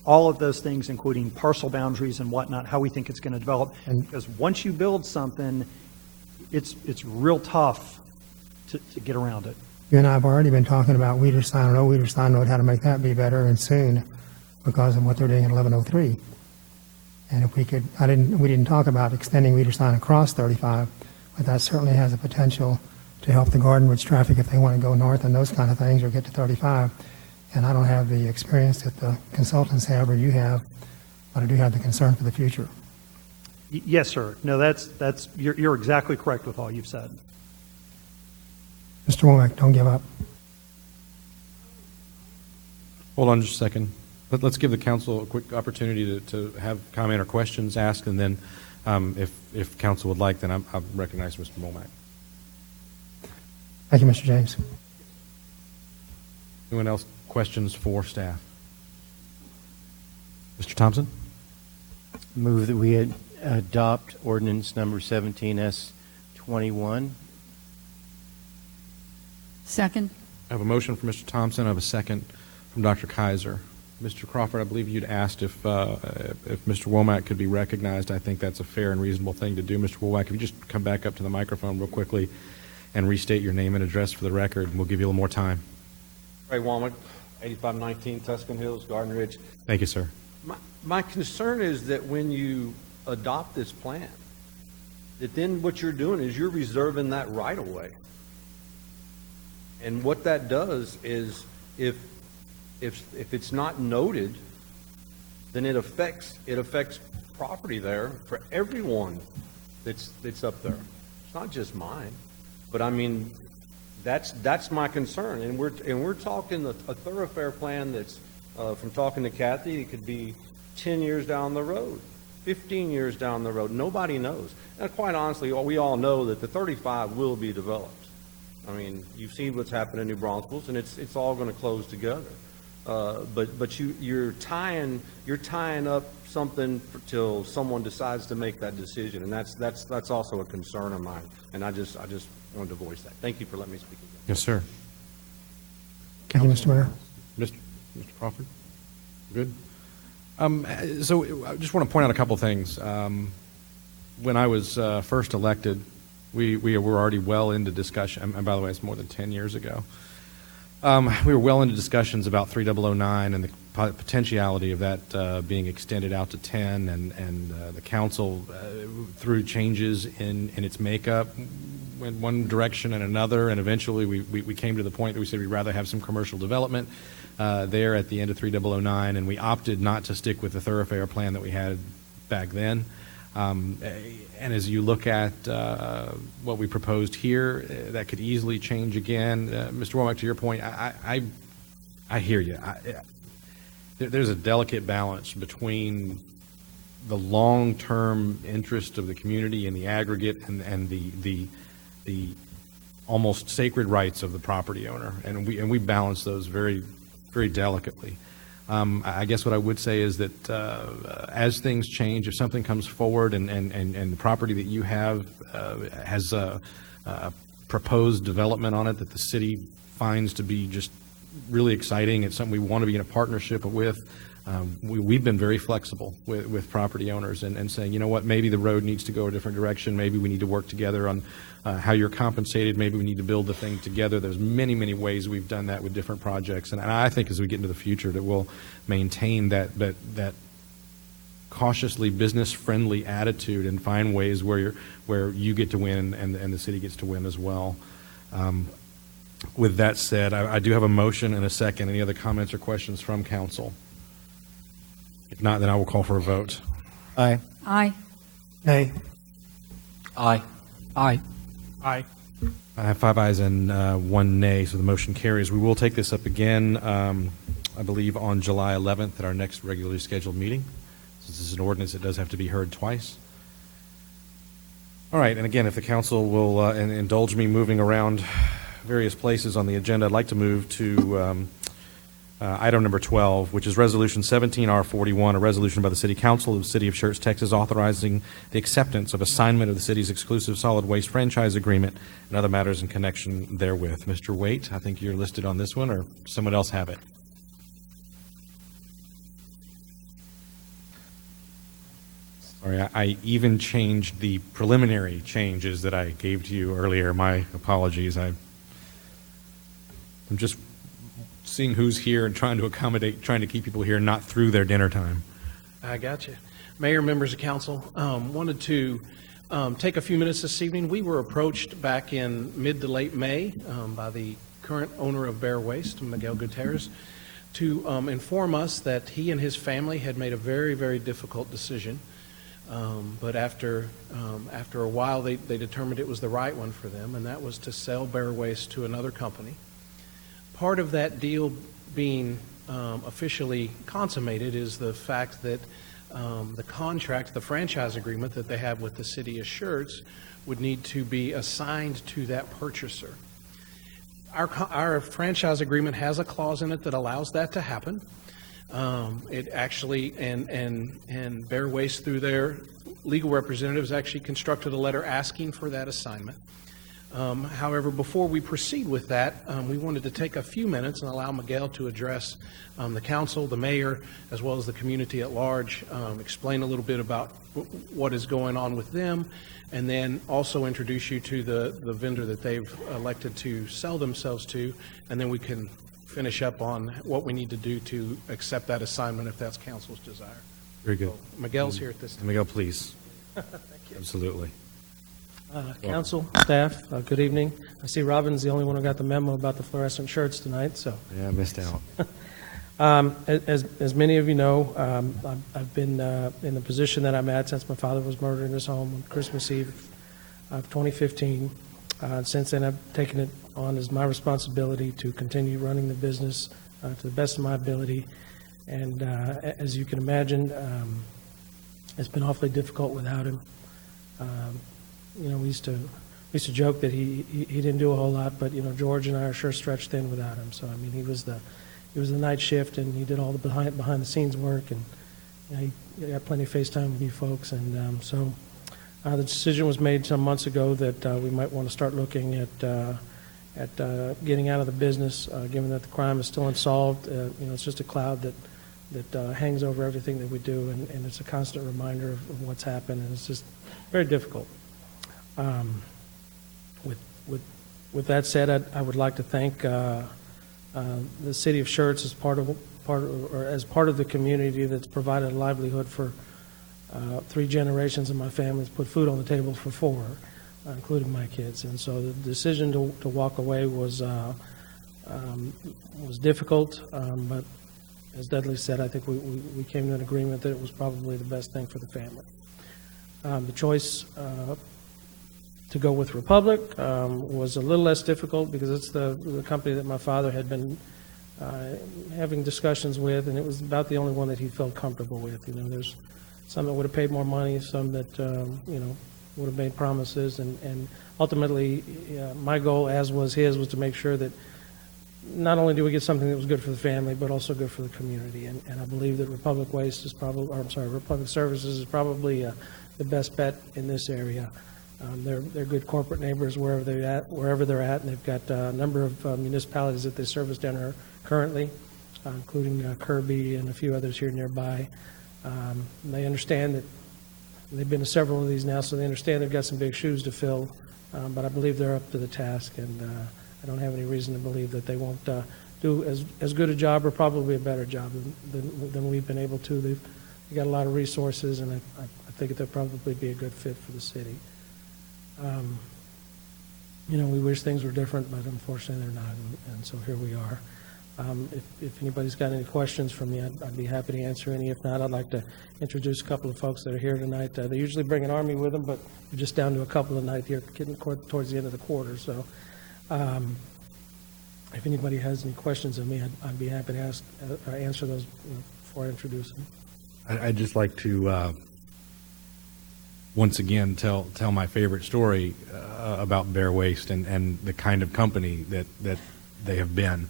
all of those things, including parcel boundaries and whatnot, how we think it's going to develop. Because once you build something, it's real tough to get around it. You and I have already been talking about Wiederstein Road, Wiederstein Road, how to make that be better and soon because of what they're doing at 1103. And if we could, we didn't talk about extending Wiederstein across 35, but that certainly has a potential to help the Garden Ridge traffic if they want to go north and those kind of things or get to 35. And I don't have the experience that the consultants have or you have, but I do have the concern for the future. Yes, sir. No, you're exactly correct with all you've said. Mr. Womack, don't give up. Hold on just a second. Let's give the council a quick opportunity to have comment or questions asked, and then if council would like, then I'll recognize Mr. Womack. Thank you, Mr. James. Anyone else questions for staff? Mr. Thompson? Move that we adopt ordinance number 17S21. Second. I have a motion from Mr. Thompson. I have a second from Dr. Kaiser. Mr. Crawford, I believe you'd asked if Mr. Womack could be recognized. I think that's a fair and reasonable thing to do. Mr. Womack, if you just come back up to the microphone real quickly and restate your name and address for the record, and we'll give you a little more time. Ray Womack, 8519 Tuscan Hills, Garden Ridge. Thank you, sir. My concern is that when you adopt this plan, that then what you're doing is you're reserving that right of way. And what that does is if it's not noted, then it affects property there for everyone that's up there. It's not just mine, but I mean that's my concern. And we're talking a thoroughfare plan that's from talking to Kathy, it could be 10 years down the road, 15 years down the road. Nobody knows. And quite honestly, we all know that the 35 will be developed. I mean, you've seen what's happened in New Braunfels, and it's all going to close together. But you're tying up something till someone decides to make that decision, and that's also a concern of mine. And I just wanted to voice that. Thank you for letting me speak again. Yes, sir. Thank you, Mr. Mayor. Mr. Crawford? Good. So I just want to point out a couple things. When I was first elected, we were already well into discussion, and by the way, it's more than 10 years ago. We were well into discussions about 3009 and the potentiality of that being extended out to 10, and the council, through changes in its makeup, went one direction and another, and eventually we came to the point that we said we'd rather have some commercial development there at the end of 3009, and we opted not to stick with the thoroughfare plan that we had back then. And as you look at what we proposed here, that could easily change again. Mr. Womack, to your point, I hear you. There's a delicate balance between the long-term interest of the community in the aggregate and the almost sacred rights of the property owner, and we balance those very, very delicately. I guess what I would say is that as things change, if something comes forward and the property that you have has a proposed development on it that the city finds to be just really exciting, it's something we want to be in a partnership with, we've been very flexible with property owners and saying, you know what, maybe the road needs to go a different direction, maybe we need to work together on how you're compensated, maybe we need to build the thing together. There's many, many ways we've done that with different projects, and I think as we get into the future that we'll maintain that cautiously business-friendly attitude and find ways where you get to win and the city gets to win as well. With that said, I do have a motion and a second. Any other comments or questions from council? If not, then I will call for a vote. Aye. Aye. Nay. Aye. Aye. Aye. I have 5 ayes and 1 nay, so the motion carries. We will take this up again, I believe, on July 11th at our next regularly scheduled meeting. Since this is an ordinance, it does have to be heard twice. All right, and again, if the council will indulge me moving around various places on the agenda, I'd like to move to item number 12, which is Resolution 17R41, a resolution by the City Council of the City of Schertz, Texas, authorizing the acceptance of assignment of the city's exclusive solid waste franchise agreement and other matters in connection therewith. Mr. Waite, I think you're listed on this one, or someone else have it? Sorry, I even changed the preliminary changes that I gave to you earlier. My apologies. I'm just seeing who's here and trying to accommodate, trying to keep people here not through their dinner time. I got you. Mayor, members of council, wanted to take a few minutes this evening. We were approached back in mid to late May by the current owner of Bear Waste, Miguel Gutierrez, to inform us that he and his family had made a very, very difficult decision. But after a while, they determined it was the right one for them, and that was to sell Bear Waste to another company. Part of that deal being officially consummated is the fact that the contract, the franchise agreement that they have with the city of Schertz would need to be assigned to that purchaser. Our franchise agreement has a clause in it that allows that to happen. It actually, and Bear Waste through their legal representatives actually constructed a letter asking for that assignment. However, before we proceed with that, we wanted to take a few minutes and allow Miguel to address the council, the mayor, as well as the community at large, explain a little bit about what is going on with them, and then also introduce you to the vendor that they've elected to sell themselves to, and then we can finish up on what we need to do to accept that assignment if that's council's desire. Very good. So, Miguel's here at this time. Miguel, please. Thank you. Absolutely. Council, staff, good evening. I see Robin's the only one who got the memo about the fluorescent shirts tonight, so. Yeah, I missed out. As many of you know, I've been in the position that I'm at since my father was murdered in his home on Christmas Eve of 2015. Since then, I've taken it on as my responsibility to continue running the business to the best of my ability. And as you can imagine, it's been awfully difficult without him. You know, we used to joke that he didn't do a whole lot, but you know, George and I are sure stretched thin without him. So I mean, he was the night shift, and he did all the behind the scenes work, and you know, he got plenty of FaceTime with you folks, and so the decision was made some months ago that we might want to start looking at getting out of the business, given that the crime is still unsolved. You know, it's just a cloud that hangs over everything that we do, and it's a constant reminder of what's happened, and it's just very difficult. With that said, I would like to thank the city of Schertz as part of the community that's provided a livelihood for 3 generations of my family. Has put food on the table for 4, including my kids. And so the decision to walk away was difficult, but as Dudley said, I think we came to an agreement that it was probably the best thing for the family. The choice to go with Republic was a little less difficult because it's the company that my father had been having discussions with, and it was about the only one that he felt comfortable with. You know, there's some that would have paid more money, some that you know, would have made promises, and ultimately my goal, as was his, was to make sure that not only do we get something that was good for the family, but also good for the community. And I believe that Republic Waste is probably, or I'm sorry, Republic Services is probably the best bet in this area. They're good corporate neighbors wherever they're at, and they've got a number of municipalities that they service down there currently, including Kirby and a few others here nearby. They understand that they've been to several of these now, so they understand they've got some big shoes to fill, but I believe they're up to the task, and I don't have any reason to believe that they won't do as good a job or probably a better job than we've been able to. you got a lot of resources, and I think they'll probably be a good fit for the city. You know, we wish things were different, but unfortunately they're not, and so here we are. If anybody's got any questions for me, I'd be happy to answer any. If not, I'd like to introduce a couple of folks that are here tonight. They usually bring an army with them, but we're just down to a couple tonight here, getting towards the end of the quarter. So if anybody has any questions of me, I'd be happy to answer those before I introduce them. I'd just like to once again tell my favorite story about Bear Waste and the kind of company that they have been.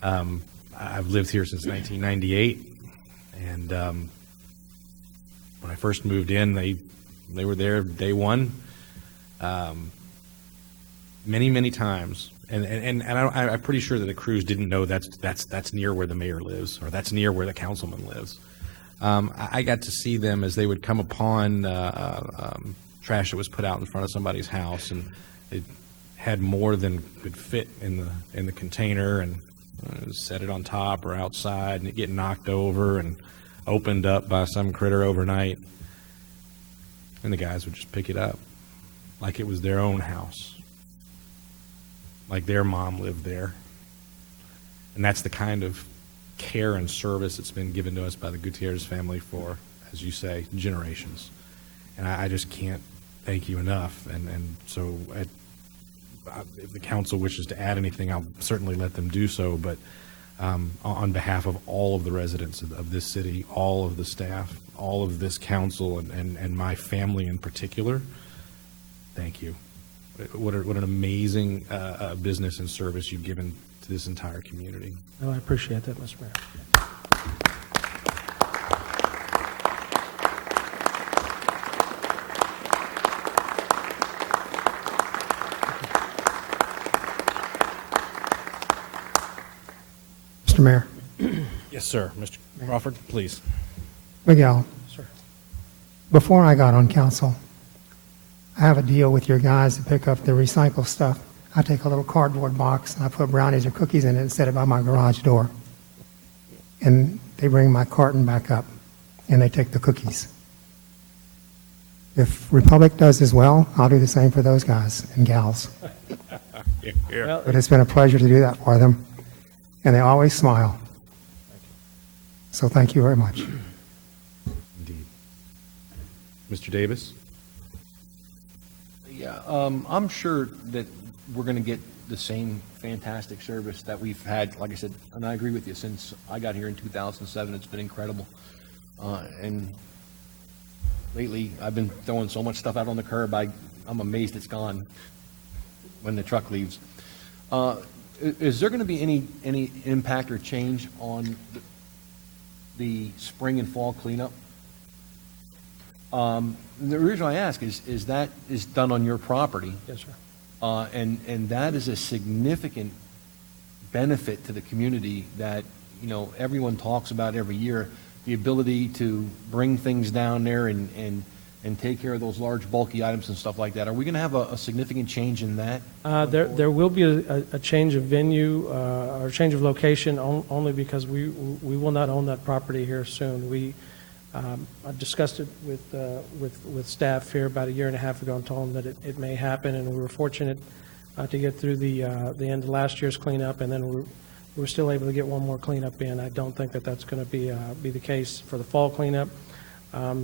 I've lived here since 1998, and when I first moved in, they were there day one, many times, and I'm pretty sure that the crews didn't know that's near where the mayor lives, or that's near where the councilman lives. I got to see them as they would come upon trash that was put out in front of somebody's house, and it had more than could fit in the container, and set it on top or outside, and it get knocked over and opened up by some critter overnight, and the guys would just pick it up like it was their own house, like their mom lived there. And that's the kind of care and service that's been given to us by the Gutierrez family for, as you say, generations. And I just can't thank you enough. And so if the council wishes to add anything, I'll certainly let them do so. But on behalf of all of the residents of this city, all of the staff, all of this council, and my family in particular, thank you. What an amazing business and service you've given to this entire community. Oh, I appreciate that, Mr. Mayor. Mr. Mayor. Yes, sir. Mr. Crawford, please. Miguel. Sir. Before I got on council, I have a deal with your guys to pick up the recycle stuff. I take a little cardboard box and I put brownies or cookies in it and set it by my garage door. And they bring my carton back up and they take the cookies. If Republic does as well, I'll do the same for those guys and gals. Well, But it's been a pleasure to do that for them. And they always smile. So thank you very much. Indeed. Mr. Davis? Yeah, I'm sure that we're going to get the same fantastic service that we've had, like I said, and I agree with you, since I got here in 2007, it's been incredible. And lately, I've been throwing so much stuff out on the curb, I'm amazed it's gone when the truck leaves. Is there going to be any impact or change on the spring and fall cleanup? The reason I ask is that is done on your property. Yes, sir. And that is a significant benefit to the community that, you know, everyone talks about every year, the ability to bring things down there and take care of those large bulky items and stuff like that. Are we going to have a significant change in that? There will be a change of venue or change of location only because we will not own that property here soon. I discussed it with staff here about a year and a half ago and told them that it may happen, and we were fortunate to get through the end of last year's cleanup, and then we're still able to get one more cleanup in. I don't think that that's going to be the case for the fall cleanup.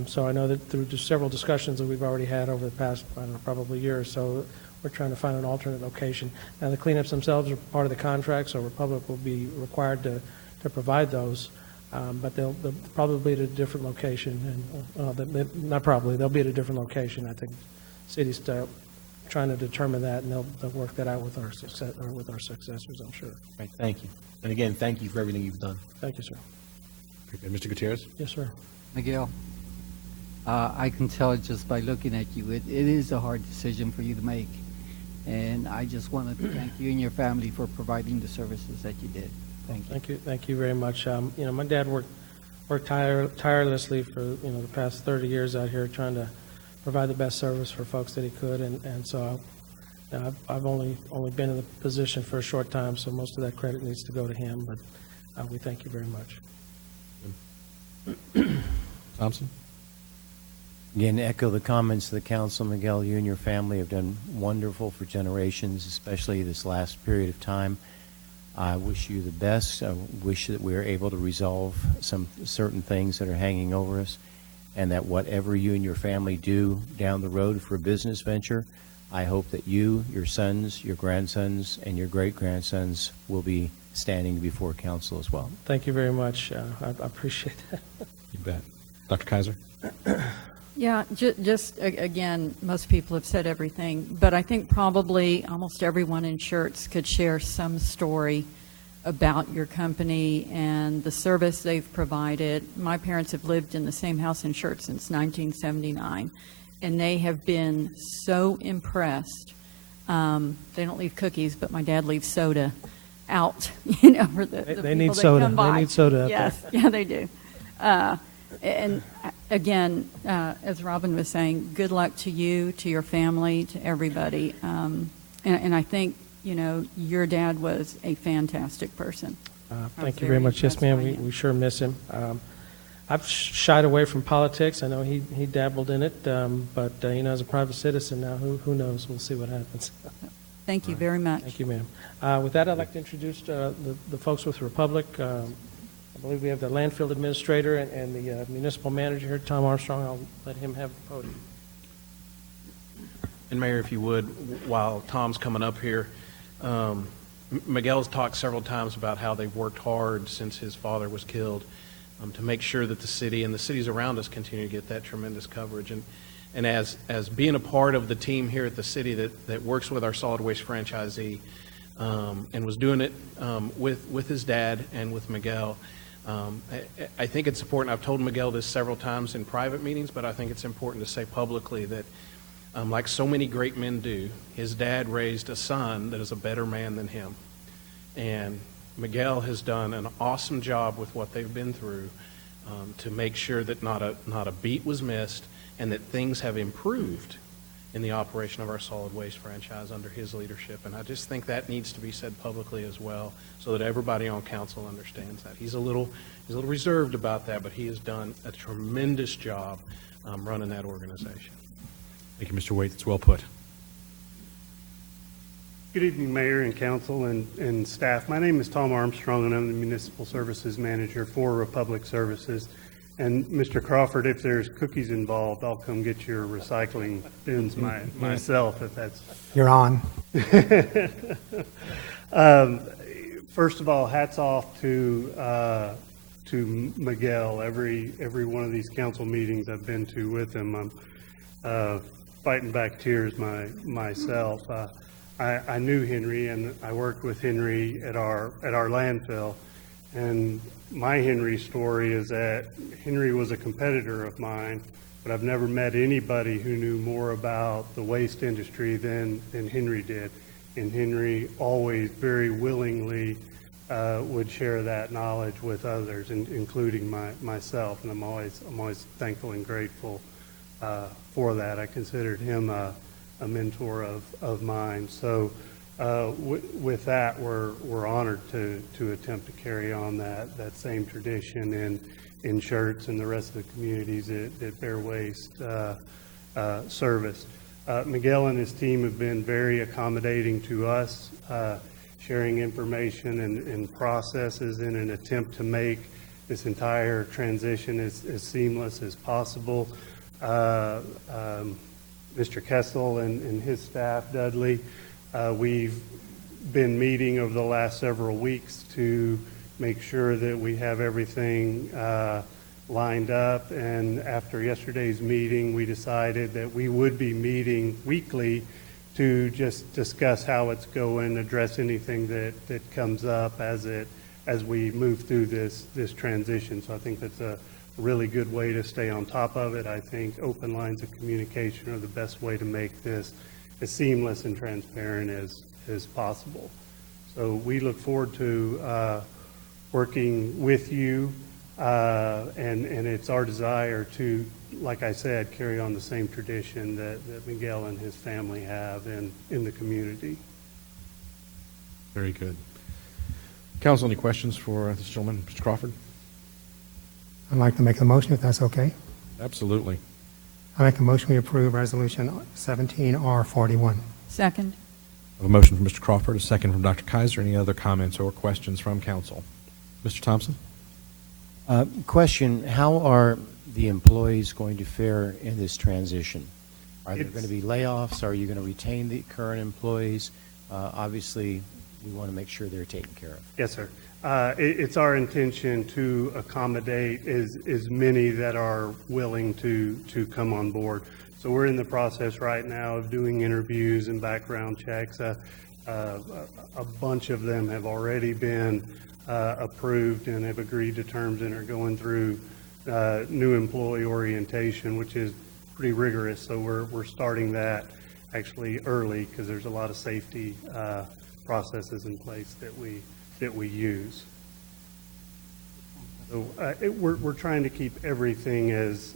So I know that through just several discussions that we've already had over the past, I don't know, probably a year or so, we're trying to find an alternate location. Now, the cleanups themselves are part of the contract, so Republic will be required to provide those. But they'll probably be at a different location, and not probably, they'll be at a different location. I think city's trying to determine that, and they'll work that out with our successors, I'm sure. Right, thank you. And again, thank you for everything you've done. Thank you, sir. Mr. Gutierrez? Yes, sir. Miguel, I can tell just by looking at you, it is a hard decision for you to make. And I just want to thank you and your family for providing the services that you did. Thank you. Thank you very much. My dad worked tirelessly for the past 30 years out here trying to provide the best service for folks that he could, and so I've only been in the position for a short time, so most of that credit needs to go to him. But we thank you very much. Thompson? Again, echo the comments of the council. Miguel, you and your family have done wonderful for generations, especially this last period of time. I wish you the best. I wish that we are able to resolve some certain things that are hanging over us, and that whatever you and your family do down the road for a business venture, I hope that you, your sons, your grandsons, and your great-grandsons will be standing before council as well. Thank you very much. I appreciate that. You bet. Dr. Kaiser? Yeah, again, most people have said everything, but I think probably almost everyone in Schertz could share some story about your company and the service they've provided. My parents have lived in the same house in Schertz since 1979, and they have been so impressed. They don't leave cookies, but my dad leaves soda out, for the They people need that soda. come by. They need soda out Yes, there. yeah, they do. And again, as Robin was saying, good luck to you, to your family, to everybody. And I think, your dad was a fantastic person. Thank you very much. Yes, ma'am. We sure miss him. I've shied away from politics. I know he dabbled in it, but as a private citizen now, who knows? We'll see what happens. Thank you very much. Thank you, ma'am. With that, I'd like to introduce the folks with Republic. I believe we have the landfill administrator and the municipal manager here, Tom Armstrong. I'll let him have the podium. And Mayor, if you would, while Tom's coming up here, Miguel's talked several times about how they've worked hard since his father was killed to make sure that the city and the cities around us continue to get that tremendous coverage. And as being a part of the team here at the city that works with our solid waste franchisee and was doing it with his dad and with Miguel, I think it's important. I've told Miguel this several times in private meetings, but I think it's important to say publicly that like so many great men do, his dad raised a son that is a better man than him. And Miguel has done an awesome job with what they've been through to make sure that not a beat was missed and that things have improved in the operation of our solid waste franchise under his leadership. And I just think that needs to be said publicly as well so that everybody on council understands that. He's a little reserved about that, but he has done a tremendous job running that organization. Thank you, Mr. Waite. It's well put. Good evening, Mayor and Council and staff. My name is Tom Armstrong, and I'm the Municipal Services Manager for Republic Services. And Mr. Crawford, if there's cookies involved, I'll come get your recycling bins myself, if that's... You're on. First of all, hats off to Miguel. Every one of these council meetings I've been to with him, I'm fighting back tears myself. I knew Henry, and I worked with Henry at our landfill. And my Henry story is that Henry was a competitor of mine, but I've never met anybody who knew more about the waste industry than Henry did. And Henry always very willingly would share that knowledge with others, including myself. And I'm always thankful and grateful for that. I considered him a mentor of mine. So with that, we're honored to attempt to carry on that same tradition in Schertz and the rest of the communities that bear waste service. Miguel and his team have been very accommodating to us, sharing information and processes in an attempt to make this entire transition as seamless as possible. Mr. Kessel and his staff, Dudley, we've been meeting over the last several weeks to make sure that we have everything lined up. And after yesterday's meeting, we decided that we would be meeting weekly to just discuss how it's going, address anything that comes up as we move through this transition. So I think that's a really good way to stay on top of it. I think open lines of communication are the best way to make this as seamless and transparent as possible. So we look forward to working with you, and it's our desire to, like I said, carry on the same tradition that Miguel and his family have in the community. Very good. Council, any questions for this gentleman, Mr. Crawford? I'd like to make a motion, if that's okay. Absolutely. I make a motion we approve Resolution 17R41. Second. I have a motion from Mr. Crawford, a second from Dr. Kaiser. Any other comments or questions from council? Mr. Thompson? Question, how are the employees going to fare in this transition? Are there going to be layoffs? Are you going to retain the current employees? Obviously, we want to make sure they're taken care of. Yes, sir. It's our intention to accommodate as many that are willing to come on board. So we're in the process right now of doing interviews and background checks. A bunch of them have already been approved and have agreed to terms and are going through new employee orientation, which is pretty rigorous. So we're starting that actually early because there's a lot of safety processes in place that we use. So we're trying to keep everything as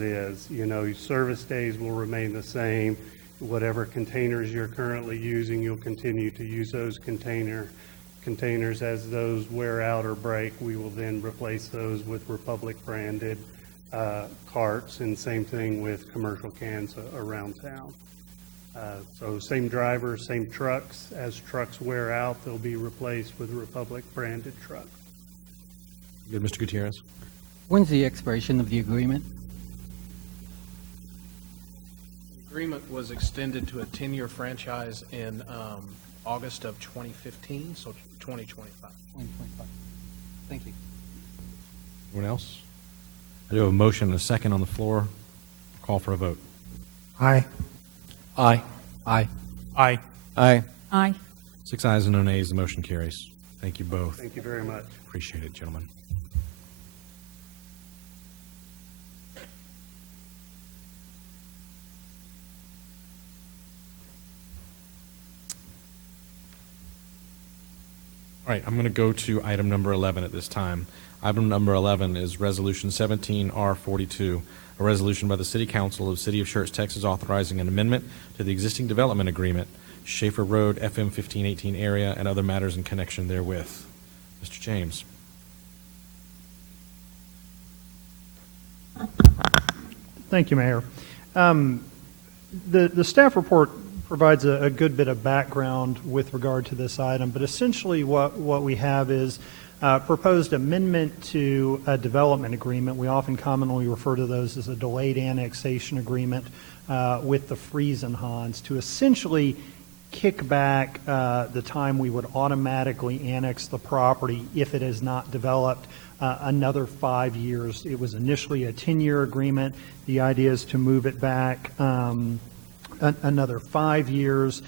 is. You know, service days will remain the same. Whatever containers you're currently using, you'll continue to use those containers. As those wear out or break, we will then replace those with Republic branded carts, and same thing with commercial cans around town. So same drivers, same trucks. As trucks wear out, they'll be replaced with Republic branded trucks. Good, Mr. Gutierrez. When's the expiration of the agreement? The agreement was extended to a 10-year franchise in August of 2015, so 2025. 2025. Thank you. Anyone else? I do have a motion and a second on the floor. Call for a vote. Aye. Aye. Aye. Aye. Aye. Aye. 6 ayes and no nays. The motion carries. Thank you both. Thank you very much. Appreciate it, gentlemen. All right, I'm going to go to item number 11 at this time. Item number 11 is Resolution 17R42, a resolution by the City Council of the City of Schertz, Texas, authorizing an amendment to the existing development agreement, Schaefer Road, FM 1518 area, and other matters in connection therewith. Mr. James. Thank you, Mayor. The staff report provides a good bit of background with regard to this item, but essentially what we have is proposed amendment to a development agreement. We often commonly refer to those as a delayed annexation agreement with the Friesenhans to essentially kick back the time we would automatically annex the property if it is not developed another 5 years. It was initially a 10-year agreement. The idea is to move it back another 5 years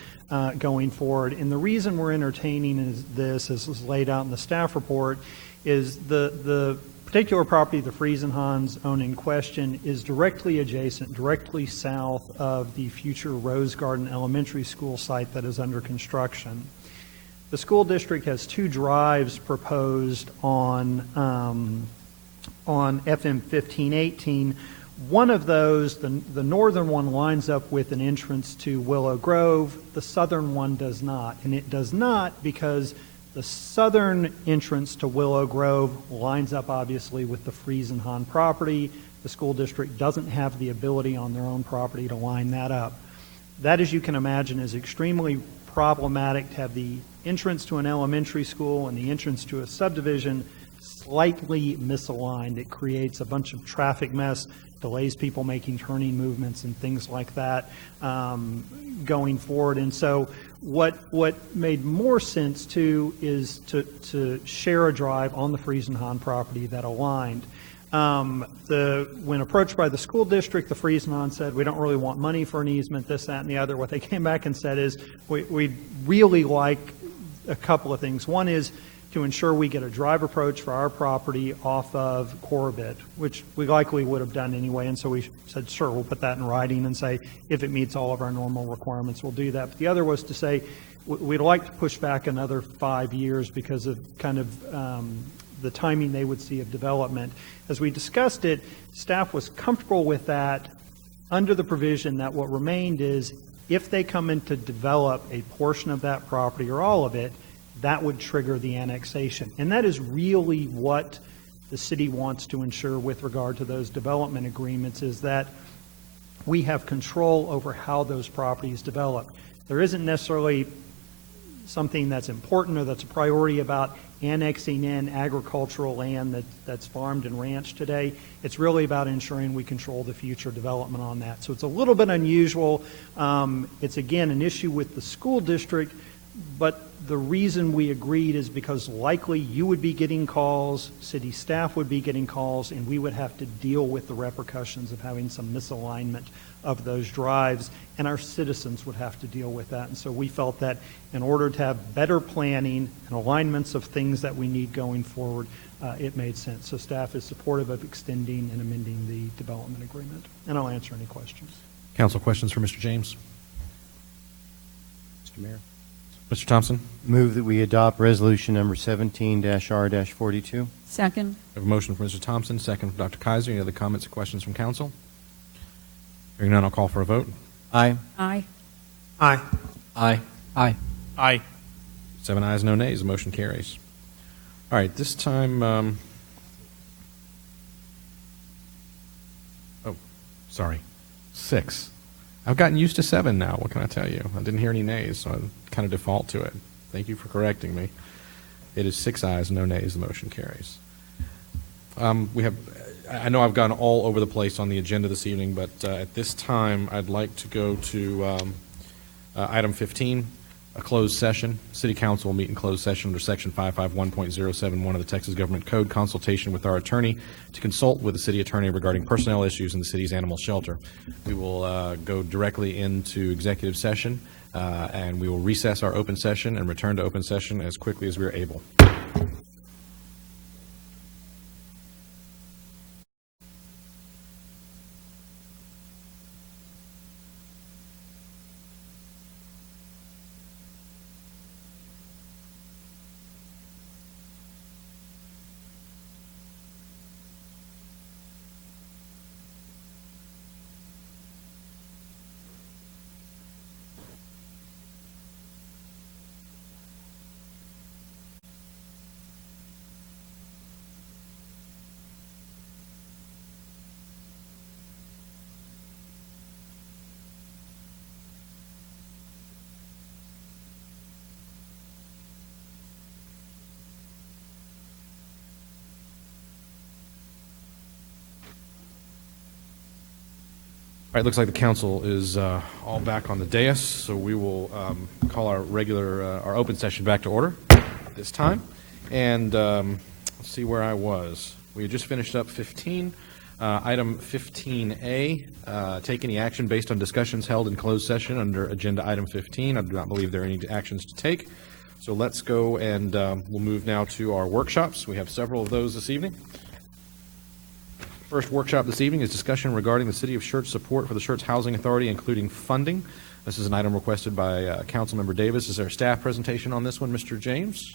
going forward. And the reason we're entertaining this, as is laid out in the staff report, is the particular property the Friesenhans own in question is directly adjacent, directly south of the future Rose Garden Elementary School site that is under construction. The school district has 2 drives proposed on FM 1518. One of those, the northern one, lines up with an entrance to Willow Grove. The southern one does not. And it does not because the southern entrance to Willow Grove lines up, obviously, with the Friesenhan property. The school district doesn't have the ability on their own property to line that up. That, as you can imagine, is extremely problematic to have the entrance to an elementary school and the entrance to a subdivision slightly misaligned. It creates a bunch of traffic mess, delays people making turning movements and things like that going forward. And so what made more sense too is to share a drive on the Friesenhan property that aligned. When approached by the school district, the Friesenhan said, we don't really want money for an easement, this, that, and the other. What they came back and said is, we'd really like a couple of things. One is to ensure we get a drive approach for our property off of Corbett, which we likely would have done anyway. And so we said, sure, we'll put that in writing and say, if it meets all of our normal requirements, we'll do that. But the other was to say, we'd like to push back another 5 years because of kind of the timing they would see of development. As we discussed it, staff was comfortable with that under the provision that what remained is if they come in to develop a portion of that property or all of it, that would trigger the annexation. And that is really what the city wants to ensure with regard to those development agreements is that we have control over how those properties develop. There isn't necessarily something that's important or that's a priority about annexing in agricultural land that's farmed and ranched today. It's really about ensuring we control the future development on that. So it's a little bit unusual. It's, again, an issue with the school district, but the reason we agreed is because likely you would be getting calls, city staff would be getting calls, and we would have to deal with the repercussions of having some misalignment of those drives, and our citizens would have to deal with that. And so we felt that in order to have better planning and alignments of things that we need going forward, it made sense. So staff is supportive of extending and amending the development agreement. And I'll answer any questions. Council questions for Mr. James? Mr. Mayor. Mr. Thompson? Move that we adopt resolution number 17-R-42. Second. I have a motion from Mr. Thompson, second from Dr. Kaiser. Any other comments or questions from council? Hearing none, I'll call for a vote. Aye. Aye. Aye. Aye. Aye. Aye. 7 ayes, no nays. The motion carries. All right, this time, sorry, 6. I've gotten used to 7 now. What can I tell you? I didn't hear any nays, so I kind of default to it. Thank you for correcting me. It is 6 ayes, no nays. The motion carries. I know I've gone all over the place on the agenda this evening, but at this time, I'd like to go to item 15, a closed session. City Council will meet in closed session under Section 551.071 of the Texas Government Code, consultation with our attorney to consult with the city attorney regarding personnel issues in the city's animal shelter. We will go directly into executive session, and we will recess our open session and return to open session as quickly as we are able. All right, looks like the council is all back on the dais, so we will call our our open session back to order this time. And let's see where I was. We had just finished up 15. Item 15A, take any action based on discussions held in closed session under agenda item 15. I do not believe there are any actions to take. So let's go and we'll move now to our workshops. We have several of those this evening. First workshop this evening is discussion regarding the City of Schertz support for the Schertz Housing Authority, including funding. This is an item requested by Councilmember Davis. Is there a staff presentation on this one, Mr. James?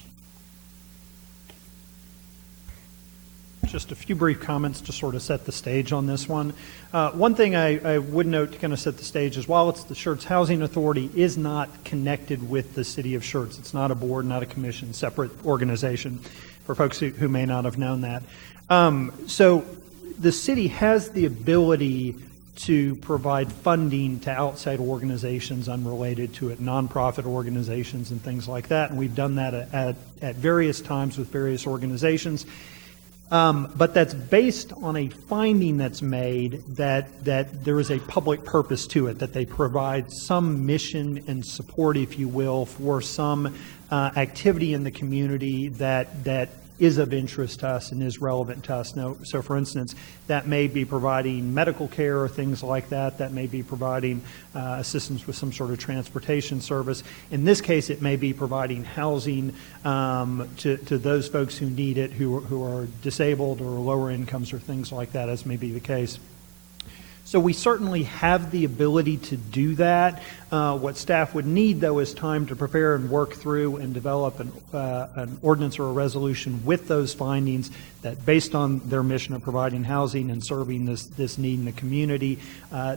Just a few brief comments to sort of set the stage on this one. One thing I would note to kind of set the stage is while it's the Schertz Housing Authority is not connected with the City of Schertz. It's not a board, not a commission, separate organization for folks who may not have known that. So the city has the ability to provide funding to outside organizations unrelated to it, nonprofit organizations and things like that. And we've done that at various times with various organizations. But that's based on a finding that's made that there is a public purpose to it, that they provide some mission and support, if you will, for some activity in the community that is of interest to us and is relevant to us. Now, so for instance, that may be providing medical care or things like that. That may be providing assistance with some sort of transportation service. In this case, it may be providing housing to those folks who need it, who are disabled or lower incomes or things like that, as may be the case. So we certainly have the ability to do that. What staff would need, though, is time to prepare and work through and develop an ordinance or a resolution with those findings that, based on their mission of providing housing and serving this need in the community,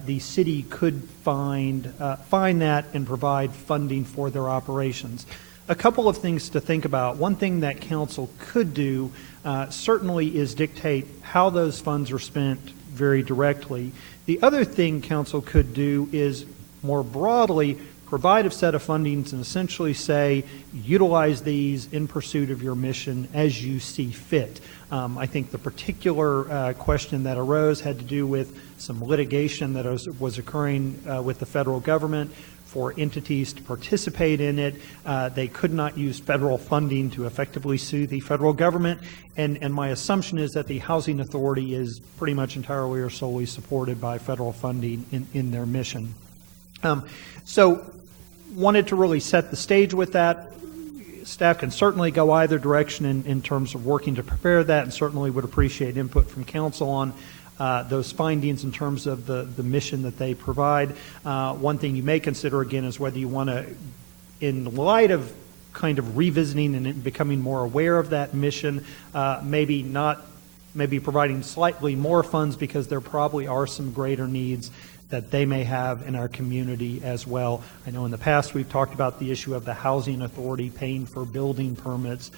the city could find that and provide funding for their operations. a couple of things to think about. One thing that council could do certainly is dictate how those funds are spent very directly. The other thing council could do is more broadly provide a set of fundings and essentially say, utilize these in pursuit of your mission as you see fit. I think the particular question that arose had to do with some litigation that was occurring with the federal government for entities to participate in it. They could not use federal funding to effectively sue the federal government, and my assumption is that the Housing Authority is pretty much entirely or solely supported by federal funding in their mission. So wanted to really set the stage with that. Staff can certainly go either direction in terms of working to prepare that, and certainly would appreciate input from council on those findings in terms of the mission that they provide. One thing you may consider again is whether you want to, in light of kind of revisiting and becoming more aware of that mission, maybe providing slightly more funds, because there probably are some greater needs that they may have in our community as well. I know in the past we've talked about the issue of the Housing Authority paying for building permits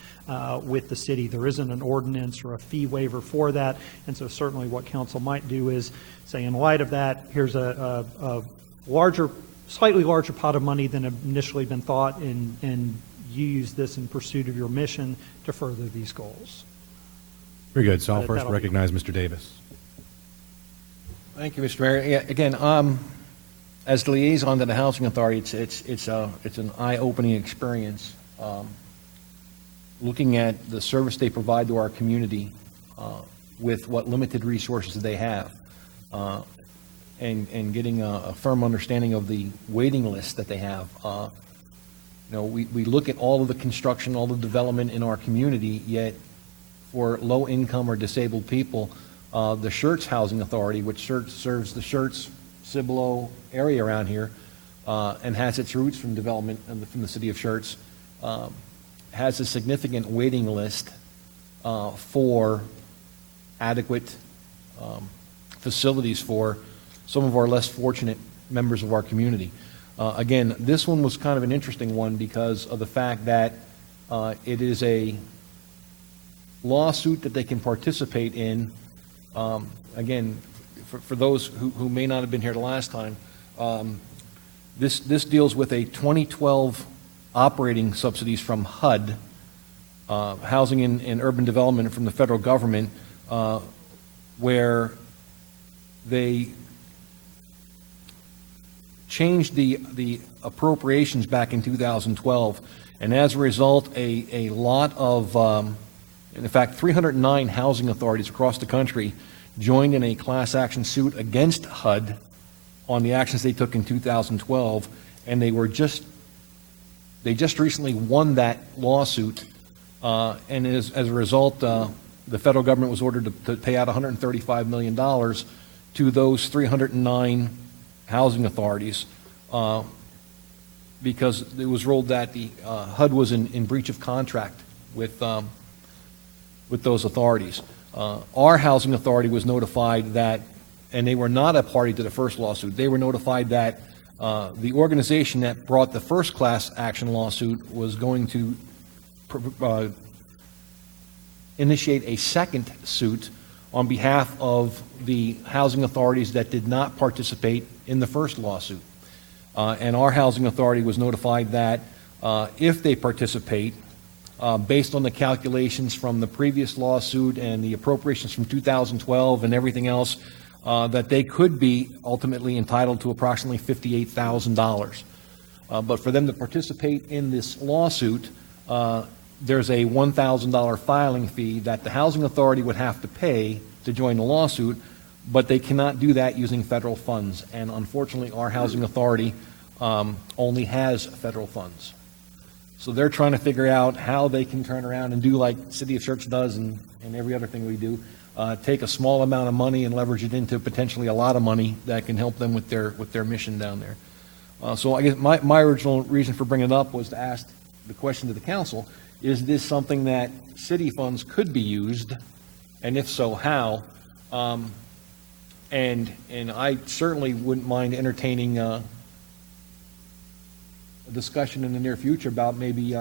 with the city. There isn't an ordinance or a fee waiver for that, and so certainly what council might do is say, in light of that, here's a slightly larger pot of money than initially been thought, and you use this in pursuit of your mission to further these goals. Very good. So I'll first recognize Mr. Davis. Thank you, Mr. Mayor. Yeah, again, as the liaison to the Housing Authority, it's an eye-opening experience. Looking at the service they provide to our community with what limited resources they have, and getting a firm understanding of the waiting list that they have. We look at all of the construction, all the development in our community, yet for low-income or disabled people, the Schertz Housing Authority, which serves the Schertz, Cibolo area around here, and has its roots from development from the city of Schertz, has a significant waiting list for adequate facilities for some of our less fortunate members of our community. Again, this one was kind of an interesting one because of the fact that it is a lawsuit that they can participate in. Again, for those who may not have been here the last time, this deals with a 2012 operating subsidies from HUD, Housing and Urban Development from the federal government, where they changed the appropriations back in 2012, and as a result, a lot of in fact, 309 housing authorities across the country joined in a class action suit against HUD on the actions they took in 2012, and they just recently won that lawsuit, and as a result, the federal government was ordered to pay out $135 million to those 309 housing authorities because it was ruled that the HUD was in breach of contract with those authorities. Our housing authority was notified that, and they were not a party to the first lawsuit, they were notified that the organization that brought the first class action lawsuit was going to initiate a second suit on behalf of the housing authorities that did not participate in the first lawsuit. And our housing authority was notified that if they participate, based on the calculations from the previous lawsuit and the appropriations from 2012 and everything else, that they could be ultimately entitled to approximately $58,000. But for them to participate in this lawsuit, there's a $1,000 filing fee that the housing authority would have to pay to join the lawsuit, but they cannot do that using federal funds. And unfortunately, our housing authority only has federal funds. So they're trying to figure out how they can turn around and do like City of Schertz does and every other thing we do, take a small amount of money and leverage it into potentially a lot of money that can help them with their mission down there. So I guess my original reason for bringing it up was to ask the question to the council, is this something that city funds could be used, and if so, how? And I certainly wouldn't mind entertaining a a discussion in the near future about maybe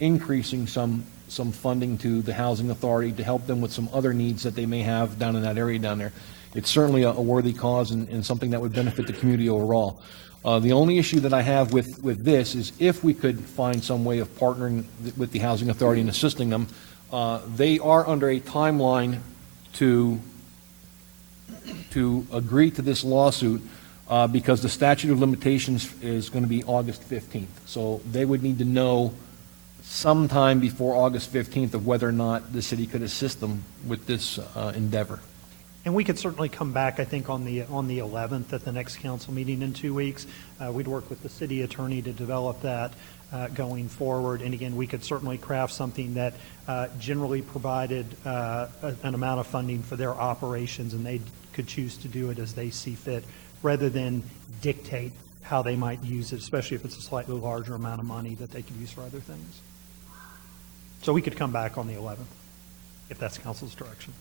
increasing some funding to the housing authority to help them with some other needs that they may have down in that area down there. It's certainly a worthy cause and something that would benefit the community overall. The only issue that I have with this is if we could find some way of partnering with the housing authority and assisting them. They are under a timeline to agree to this lawsuit because the statute of limitations is going to be August 15th. So they would need to know sometime before August 15th of whether or not the city could assist them with this endeavor. And we could certainly come back, I think, on the 11th at the next council meeting in 2 weeks. We'd work with the city attorney to develop that going forward. And again, we could certainly craft something that generally provided an amount of funding for their operations, and they could choose to do it as they see fit, rather than dictate how they might use it, especially if it's a slightly larger amount of money that they could use for other things. So we could come back on the 11th, if that's council's direction.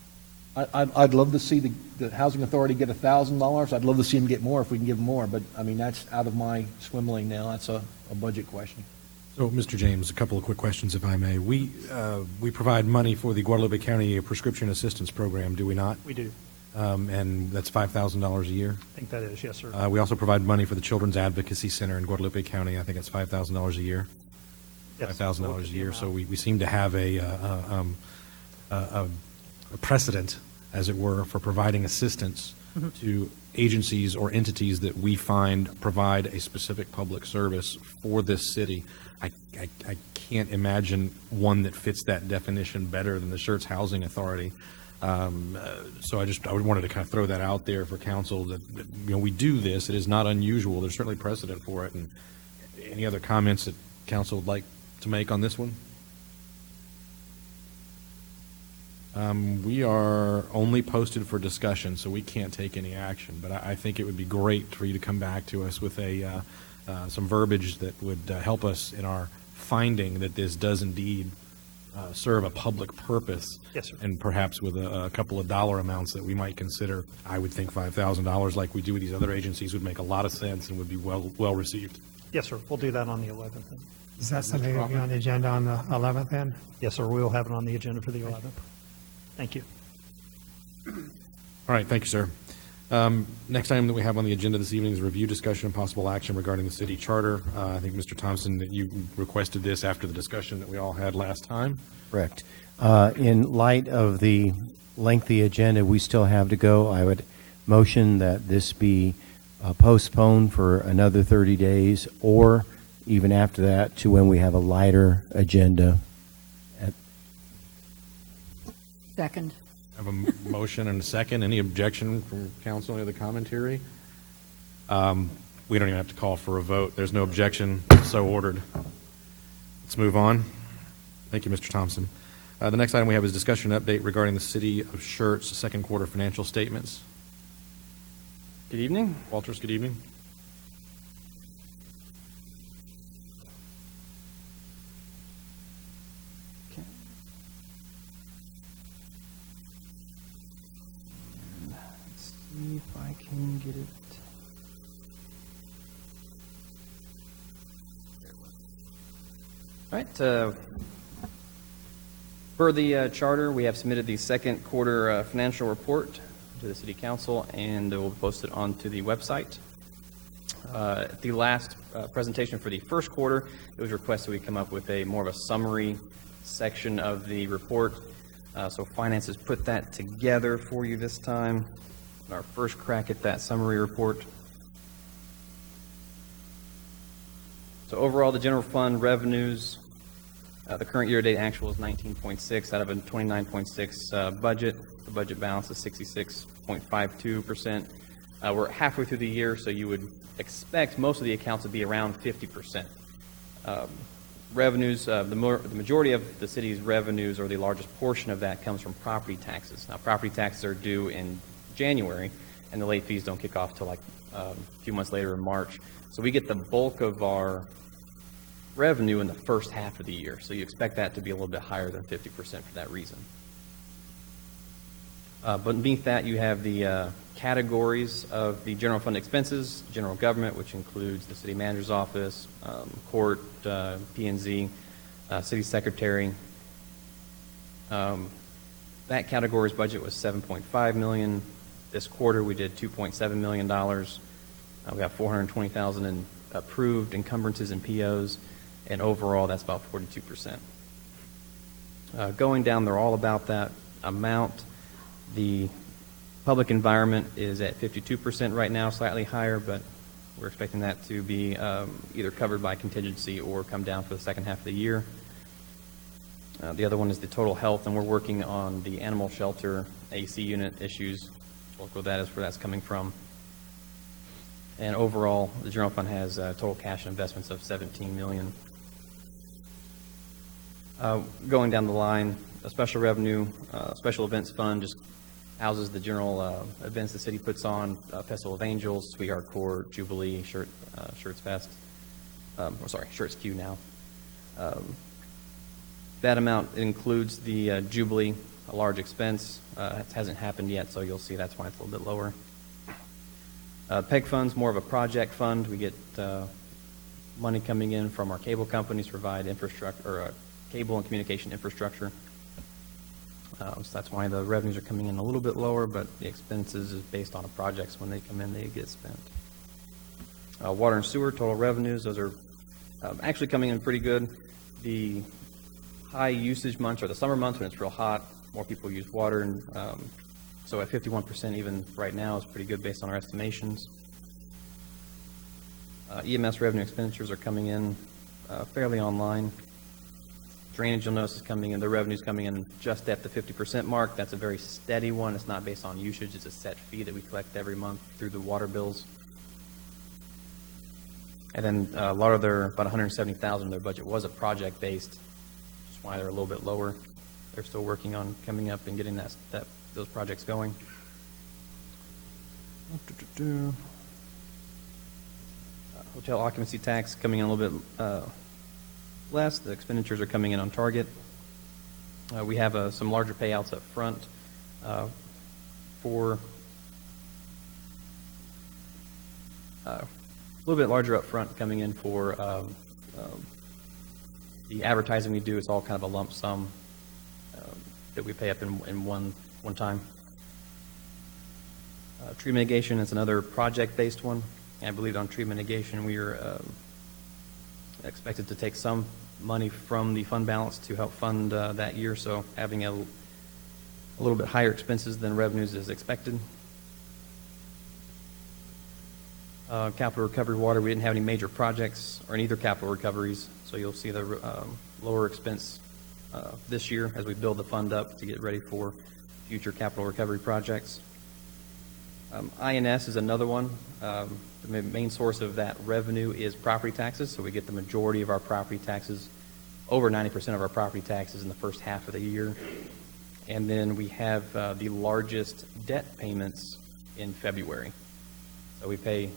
I'd love to see the housing authority get $1,000. I'd love to see them get more if we can give them more, but I mean, that's out of my swim lane now. That's a budget question. So, Mr. James, a couple of quick questions, if I may. We provide money for the Guadalupe County Prescription Assistance Program, do we not? We do. And that's $5,000 a year? I think that is, yes, sir. We also provide money for the Children's Advocacy Center in Guadalupe County. I think it's $5,000 a year. Yes. $5,000 a year. So we seem to have a precedent, as it were, for providing assistance to agencies or entities that we find provide a specific public service for this city. I can't imagine one that fits that definition better than the Schertz Housing Authority. So I wanted to kind of throw that out there for council that we do this. It is not unusual. There's certainly precedent for it. And any other comments that council would like to make on this one? We are only posted for discussion, so we can't take any action. But I think it would be great for you to come back to us with some verbiage that would help us in our finding that this does indeed serve a public purpose. Yes, sir. And perhaps with a couple of dollar amounts that we might consider. I would think $5,000, like we do with these other agencies, would make a lot of sense and would be well received. Yes, sir. We'll do that on the 11th. Then. Is that something that will be on the agenda on the 11th then? Yes, sir. We will have it on the agenda for the 11th. Thank you. All right, thank you, sir. Next item that we have on the agenda this evening is review, discussion, and possible action regarding the city charter. I think, Mr. Thompson, that you requested this after the discussion that we all had last time. Correct. In light of the lengthy agenda we still have to go, I would motion that this be postponed for another 30 days, or even after that to when we have a lighter agenda. Second. I have a motion and a second. Any objection from council? Any other commentary? We don't even have to call for a vote. There's no objection. So ordered. Let's move on. Thank you, Mr. Thompson. The next item we have is discussion update regarding the City of Schertz second quarter financial statements. Good evening. Walters, good evening. See if I can get it. All right. Per the charter, we have submitted the second quarter financial report to the City Council, and it will be posted onto the website. At the last presentation for the first quarter, it was requested we come up with more of a summary section of the report. So Finance has put that together for you this time. Our first crack at that summary report. So overall, the general fund revenues, the current year-to-date actual is 19.6 out of a 29.6 budget. The budget balance is 66.52%. We're halfway through the year, so you would expect most of the accounts to be around 50%. Revenues, the majority of the city's revenues, or the largest portion of that, comes from property taxes. Now, property taxes are due in January, and the late fees don't kick off till like a few months later in March. So we get the bulk of our revenue in the first half of the year. So you expect that to be a little bit higher than 50% for that reason. But beneath that, you have the categories of the general fund expenses, general government, which includes the city manager's office, court, P&Z, city secretary. That category's budget was $7.5 million. This quarter, we did $2.7 million. We have $420,000 in approved encumbrances and POs, and overall, that's about 42%. Going down, they're all about that amount. The public environment is at 52% right now, slightly higher, but we're expecting that to be either covered by contingency or come down for the second half of the year. The other one is the total health, and we're working on the animal shelter AC unit issues. We'll go that is where that's coming from. And overall, the general fund has total cash investments of $17 million. Going down the line, a special revenue, special events fund just houses the general events the city puts on, Festival of Angels, Sweetheart Court, Jubilee, Schertz Fest, Schertz Q now. That amount includes the Jubilee, a large expense. It hasn't happened yet, so you'll see that's why it's a little bit lower. PEG fund's more of a project fund. We get money coming in from our cable companies to provide infrastructure, or cable and communication infrastructure. So that's why the revenues are coming in a little bit lower, but the expenses is based on the projects. When they come in, they get spent. Water and sewer, total revenues, those are actually coming in pretty good. The high usage months are the summer months when it's real hot. More people use water, and so at 51% even right now is pretty good based on our estimations. EMS revenue expenditures are coming in fairly online. Drainage, you'll notice, is coming in, the revenue's coming in just at the 50% mark. That's a very steady one. It's not based on usage. It's a set fee that we collect every month through the water bills. And then a lot of their, about $170,000, their budget was a project-based, which is why they're a little bit lower. They're still working on coming up and getting those projects going. Hotel occupancy tax coming in a little bit less. The expenditures are coming in on target. We have some larger payouts up front for a little bit larger up front coming in for the advertising we do. It's all kind of a lump sum that we pay up in one time. Tree mitigation is another project-based one. I believe on tree mitigation we are expected to take some money from the fund balance to help fund that year, so having a little bit higher expenses than revenues is expected. Capital recovery water, we didn't have any major projects or any other capital recoveries, so you'll see the lower expense this year as we build the fund up to get ready for future capital recovery projects. INS is another one. The main source of that revenue is property taxes, so we get the majority of our property taxes, over 90% of our property taxes in the first half of the year. And then we have the largest debt payments in February. So we pay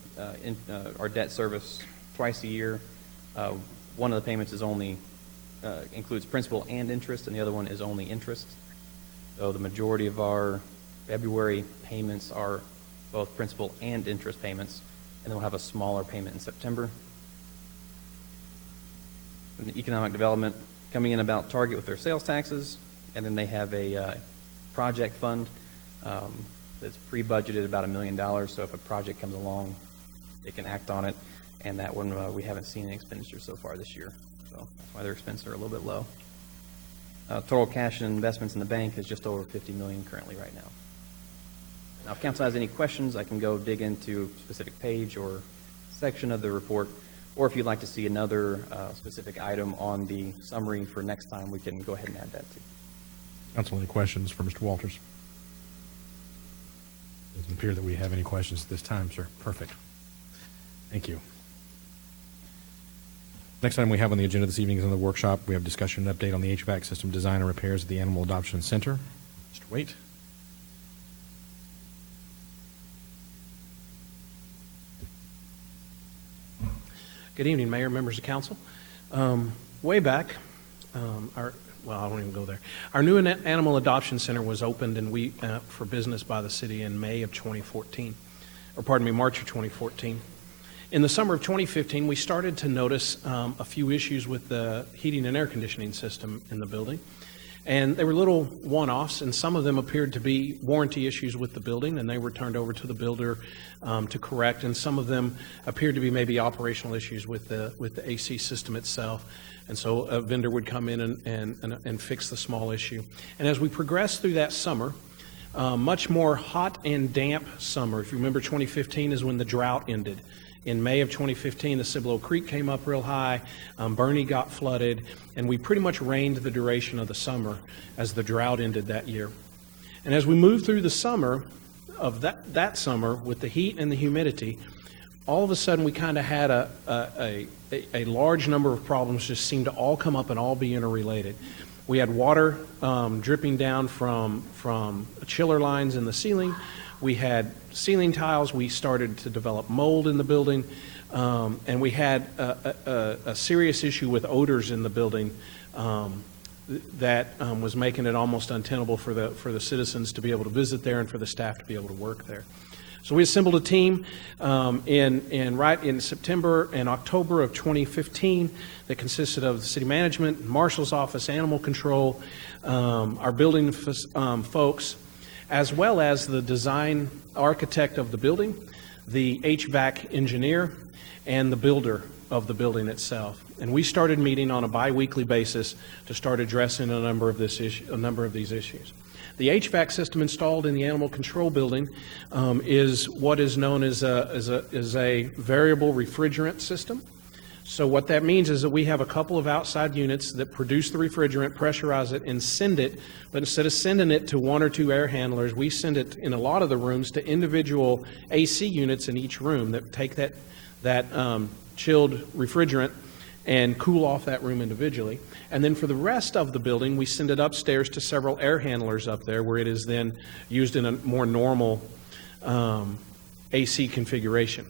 our debt service twice a year. One of the payments is only includes principal and interest, and the other one is only interest. So the majority of our February payments are both principal and interest payments, and then we'll have a smaller payment in September. And the economic development coming in about target with their sales taxes, and then they have a project fund that's pre-budgeted about $1 million, so if a project comes along, they can act on it, and that one we haven't seen any expenditures so far this year, so that's why their expenses are a little bit low. Total cash and investments in the bank is just over $50 million currently right now. Now, if council has any questions, I can go dig into a specific page or section of the report, or if you'd like to see another specific item on the summary for next time, we can go ahead and add that too. Council, any questions for Mr. Walters? Doesn't appear that we have any questions at this time, sir. Perfect. Thank you. Next item we have on the agenda this evening is in the workshop. We have discussion and update on the HVAC system design and repairs at the Animal Adoption Center. Mr. Waite. Good evening, Mayor, members of council. Way back, well, I won't even go there. Our new animal adoption center was opened and for business by the city in May of 2014, or pardon me, March of 2014. In the summer of 2015, we started to notice a few issues with the heating and air conditioning system in the building. And they were little one-offs, and some of them appeared to be warranty issues with the building, and they were turned over to the builder to correct. And some of them appeared to be maybe operational issues with the AC system itself. And so a vendor would come in and fix the small issue. And as we progressed through that summer, much more hot and damp summer. If you remember, 2015 is when the drought ended. In May of 2015, the Cibolo Creek came up real high, Bernie got flooded, and we pretty much reigned the duration of the summer as the drought ended that year. And as we moved through the summer of that summer with the heat and the humidity, all of a sudden we kind of had a large number of problems just seemed to all come up and all be interrelated. We had water dripping down from chiller lines in the ceiling. We had ceiling tiles. We started to develop mold in the building. And we had a serious issue with odors in the building that was making it almost untenable for the citizens to be able to visit there and for the staff to be able to work there. So we assembled a team in September and October of 2015 that consisted of the city management, marshal's office, animal control, our building folks, as well as the design architect of the building, the HVAC engineer, and the builder of the building itself. And we started meeting on a bi-weekly basis to start addressing a number of these issues. The HVAC system installed in the animal control building is what is known as a variable refrigerant system. So what that means is that we have a couple of outside units that produce the refrigerant, pressurize it, and send it. But instead of sending it to one or two air handlers, we send it in a lot of the rooms to individual AC units in each room that take that chilled refrigerant and cool off that room individually. And then for the rest of the building, we send it upstairs to several air handlers up there where it is then used in a more normal AC configuration.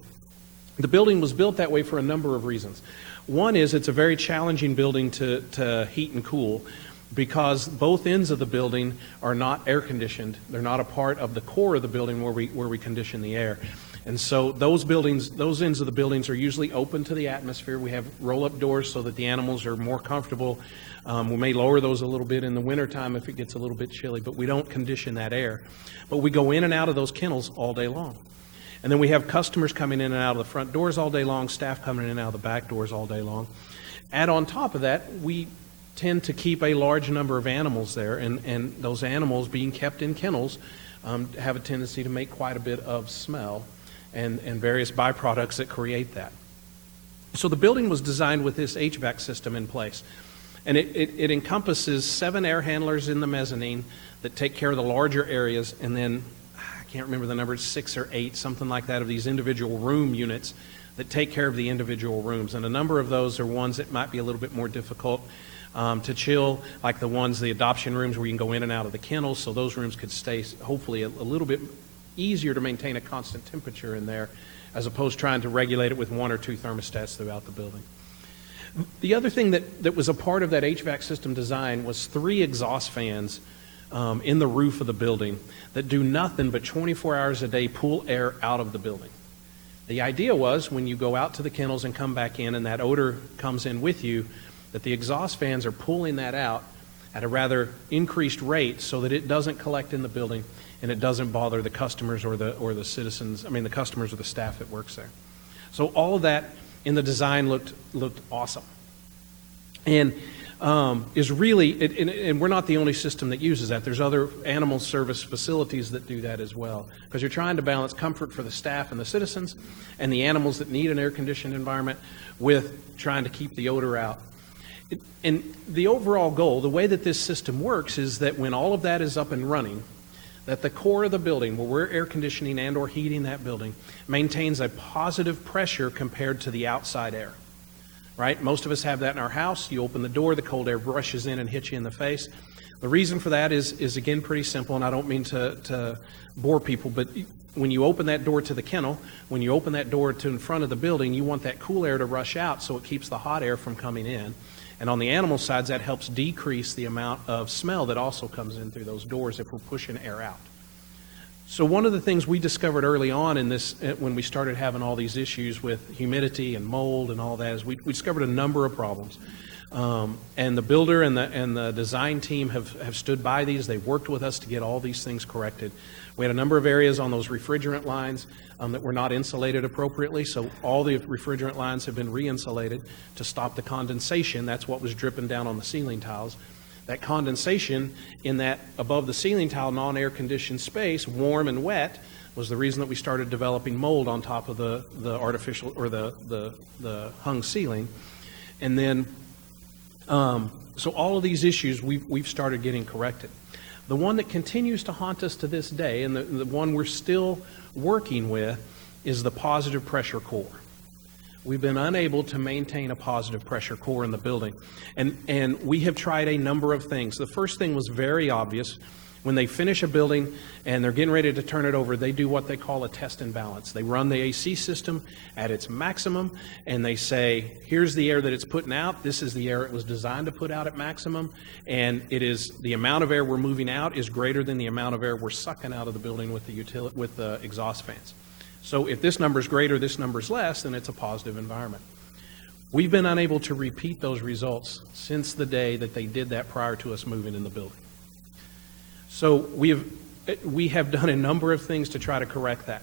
The building was built that way for a number of reasons. One is it's a very challenging building to heat and cool because both ends of the building are not air conditioned. They're not a part of the core of the building where we condition the air. And so those ends of the buildings are usually open to the atmosphere. We have roll-up doors so that the animals are more comfortable. We may lower those a little bit in the wintertime if it gets a little bit chilly, but we don't condition that air. But we go in and out of those kennels all day long. And then we have customers coming in and out of the front doors all day long, staff coming in and out of the back doors all day long. And on top of that, we tend to keep a large number of animals there, and those animals being kept in kennels have a tendency to make quite a bit of smell and various byproducts that create that. So the building was designed with this HVAC system in place. And it encompasses 7 air handlers in the mezzanine that take care of the larger areas, and then I can't remember the number, it's 6 or 8, something like that, of these individual room units that take care of the individual rooms. And a number of those are ones that might be a little bit more difficult to chill, like the adoption rooms where you can go in and out of the kennels, so those rooms could stay hopefully a little bit easier to maintain a constant temperature in there as opposed to trying to regulate it with 1 or 2 thermostats throughout the building. The other thing that was a part of that HVAC system design was 3 exhaust fans in the roof of the building that do nothing but 24 hours a day pull air out of the building. The idea was when you go out to the kennels and come back in and that odor comes in with you, that the exhaust fans are pulling that out at a rather increased rate so that it doesn't collect in the building and it doesn't bother the customers or the citizens, the customers or the staff that works there. So all of that in the design looked awesome. And is really, and we're not the only system that uses that. There's other animal service facilities that do that as well, because you're trying to balance comfort for the staff and the citizens and the animals that need an air-conditioned environment with trying to keep the odor out. And the overall goal, the way that this system works, is that when all of that is up and running, that the core of the building, where we're air conditioning and or heating that building, maintains a positive pressure compared to the outside air. Right? Most of us have that in our house. You open the door, the cold air rushes in and hits you in the face. The reason for that is again, pretty simple, and I don't mean to bore people, but when you open that door to the kennel, when you open that door to in front of the building, you want that cool air to rush out so it keeps the hot air from coming in. And on the animal sides, that helps decrease the amount of smell that also comes in through those doors if we're pushing air out. So one of the things we discovered early on in this, when we started having all these issues with humidity and mold and all that, is we discovered a number of problems. And the builder and the design team have stood by these. They've worked with us to get all these things corrected. We had a number of areas on those refrigerant lines that were not insulated appropriately, so all the refrigerant lines have been re-insulated to stop the condensation. That's what was dripping down on the ceiling tiles. That condensation in that above the ceiling tile non-air conditioned space, warm and wet, was the reason that we started developing mold on top of the artificial or the hung ceiling. And then, so all of these issues we've started getting corrected. The one that continues to haunt us to this day, and the one we're still working with, is the positive pressure core. We've been unable to maintain a positive pressure core in the building. And we have tried a number of things. The first thing was very obvious. When they finish a building and they're getting ready to turn it over, they do what they call a test and balance. They run the AC system at its maximum, and they say, here's the air that it's putting out. This is the air it was designed to put out at maximum, and it is the amount of air we're moving out is greater than the amount of air we're sucking out of the building with the exhaust fans. So if this number is greater, this number is less, then it's a positive environment. We've been unable to repeat those results since the day that they did that prior to us moving in the building. So we have done a number of things to try to correct that.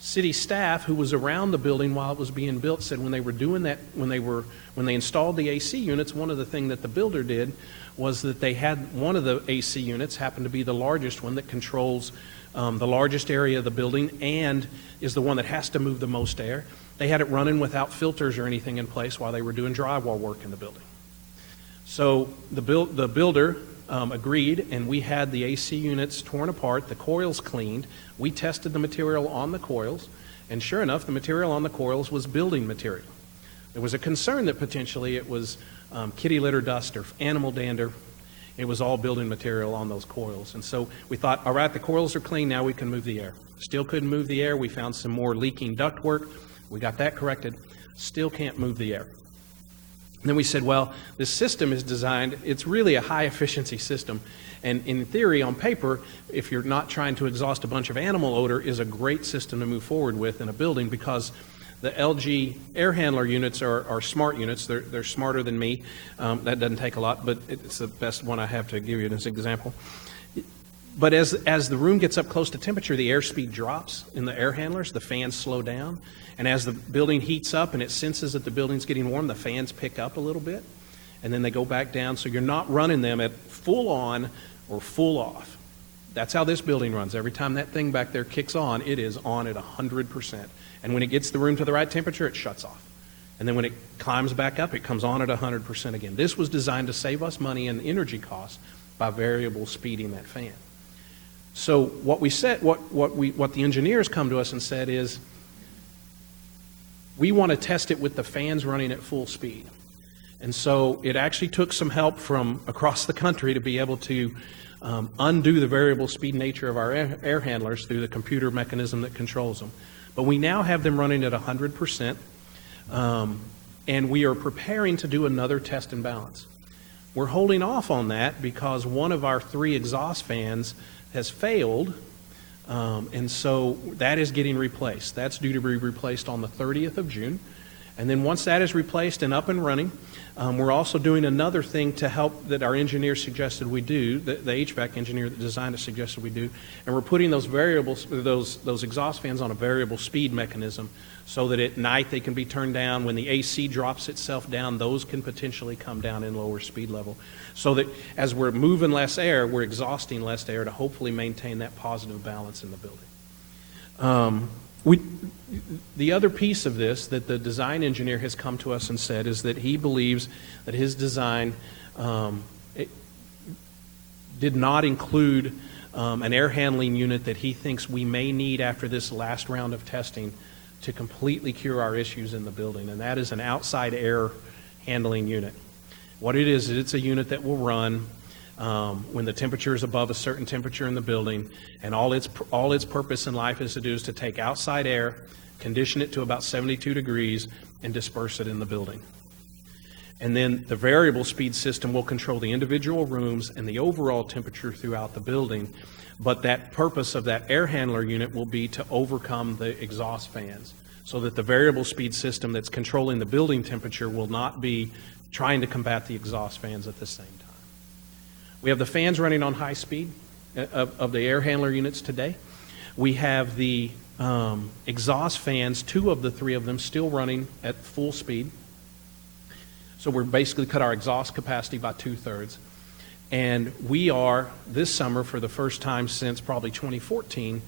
City staff who was around the building while it was being built said when they were doing that, when they installed the AC units, one of the things that the builder did was that they had one of the AC units happen to be the largest one that controls the largest area of the building and is the one that has to move the most air. They had it running without filters or anything in place while they were doing drywall work in the building. So the builder agreed, and we had the AC units torn apart, the coils cleaned. We tested the material on the coils, and sure enough, the material on the coils was building material. There was a concern that potentially it was kitty litter dust or animal dander. It was all building material on those coils. And so we thought, all right, the coils are clean, now we can move the air. Still couldn't move the air. We found some more leaking ductwork. We got that corrected. Still can't move the air. And then we said, well, this system is designed, it's really a high efficiency system. And in theory, on paper, if you're not trying to exhaust a bunch of animal odor, is a great system to move forward with in a building because the LG air handler units are smart units. They're smarter than me. That doesn't take a lot, but it's the best one I have to give you as an example. But as the room gets up close to temperature, the airspeed drops in the air handlers. The fans slow down. And as the building heats up and it senses that the building's getting warm, the fans pick up a little bit, and then they go back down. So you're not running them at full on or full off. That's how this building runs. Every time that thing back there kicks on, it is on at 100%. And when it gets the room to the right temperature, it shuts off. And then when it climbs back up, it comes on at 100% again. This was designed to save us money and energy costs by variable speeding that fan. So what we said, what the engineers come to us and said is, we want to test it with the fans running at full speed. And so it actually took some help from across the country to be able to undo the variable speed nature of our air handlers through the computer mechanism that controls them. But we now have them running at 100%, and we are preparing to do another test and balance. We're holding off on that because one of our 3 exhaust fans has failed, and so that is getting replaced. That's due to be replaced on the 30th of June. And then once that is replaced and up and running, we're also doing another thing to help that our engineer suggested we do, the HVAC engineer that designed it suggested we do, and we're putting those variables, those exhaust fans on a variable speed mechanism so that at night they can be turned down. When the AC drops itself down, those can potentially come down in lower speed level. So that as we're moving less air, we're exhausting less air to hopefully maintain that positive balance in the building. The other piece of this that the design engineer has come to us and said is that he believes that his design did not include an air handling unit that he thinks we may need after this last round of testing to completely cure our issues in the building, and that is an outside air handling unit. What it is, it's a unit that will run when the temperature is above a certain temperature in the building, and all its purpose in life is to take outside air, condition it to about 72 degrees, and disperse it in the building. And then the variable speed system will control the individual rooms and the overall temperature throughout the building. But that purpose of that air handler unit will be to overcome the exhaust fans, so that the variable speed system that's controlling the building temperature will not be trying to combat the exhaust fans at the same time. We have the fans running on high speed of the air handler units today. We have the exhaust fans, 2 of the 3 of them still running at full speed. So we're basically cut our exhaust capacity by 2/3. And we are, this summer, for the first time since probably 2014,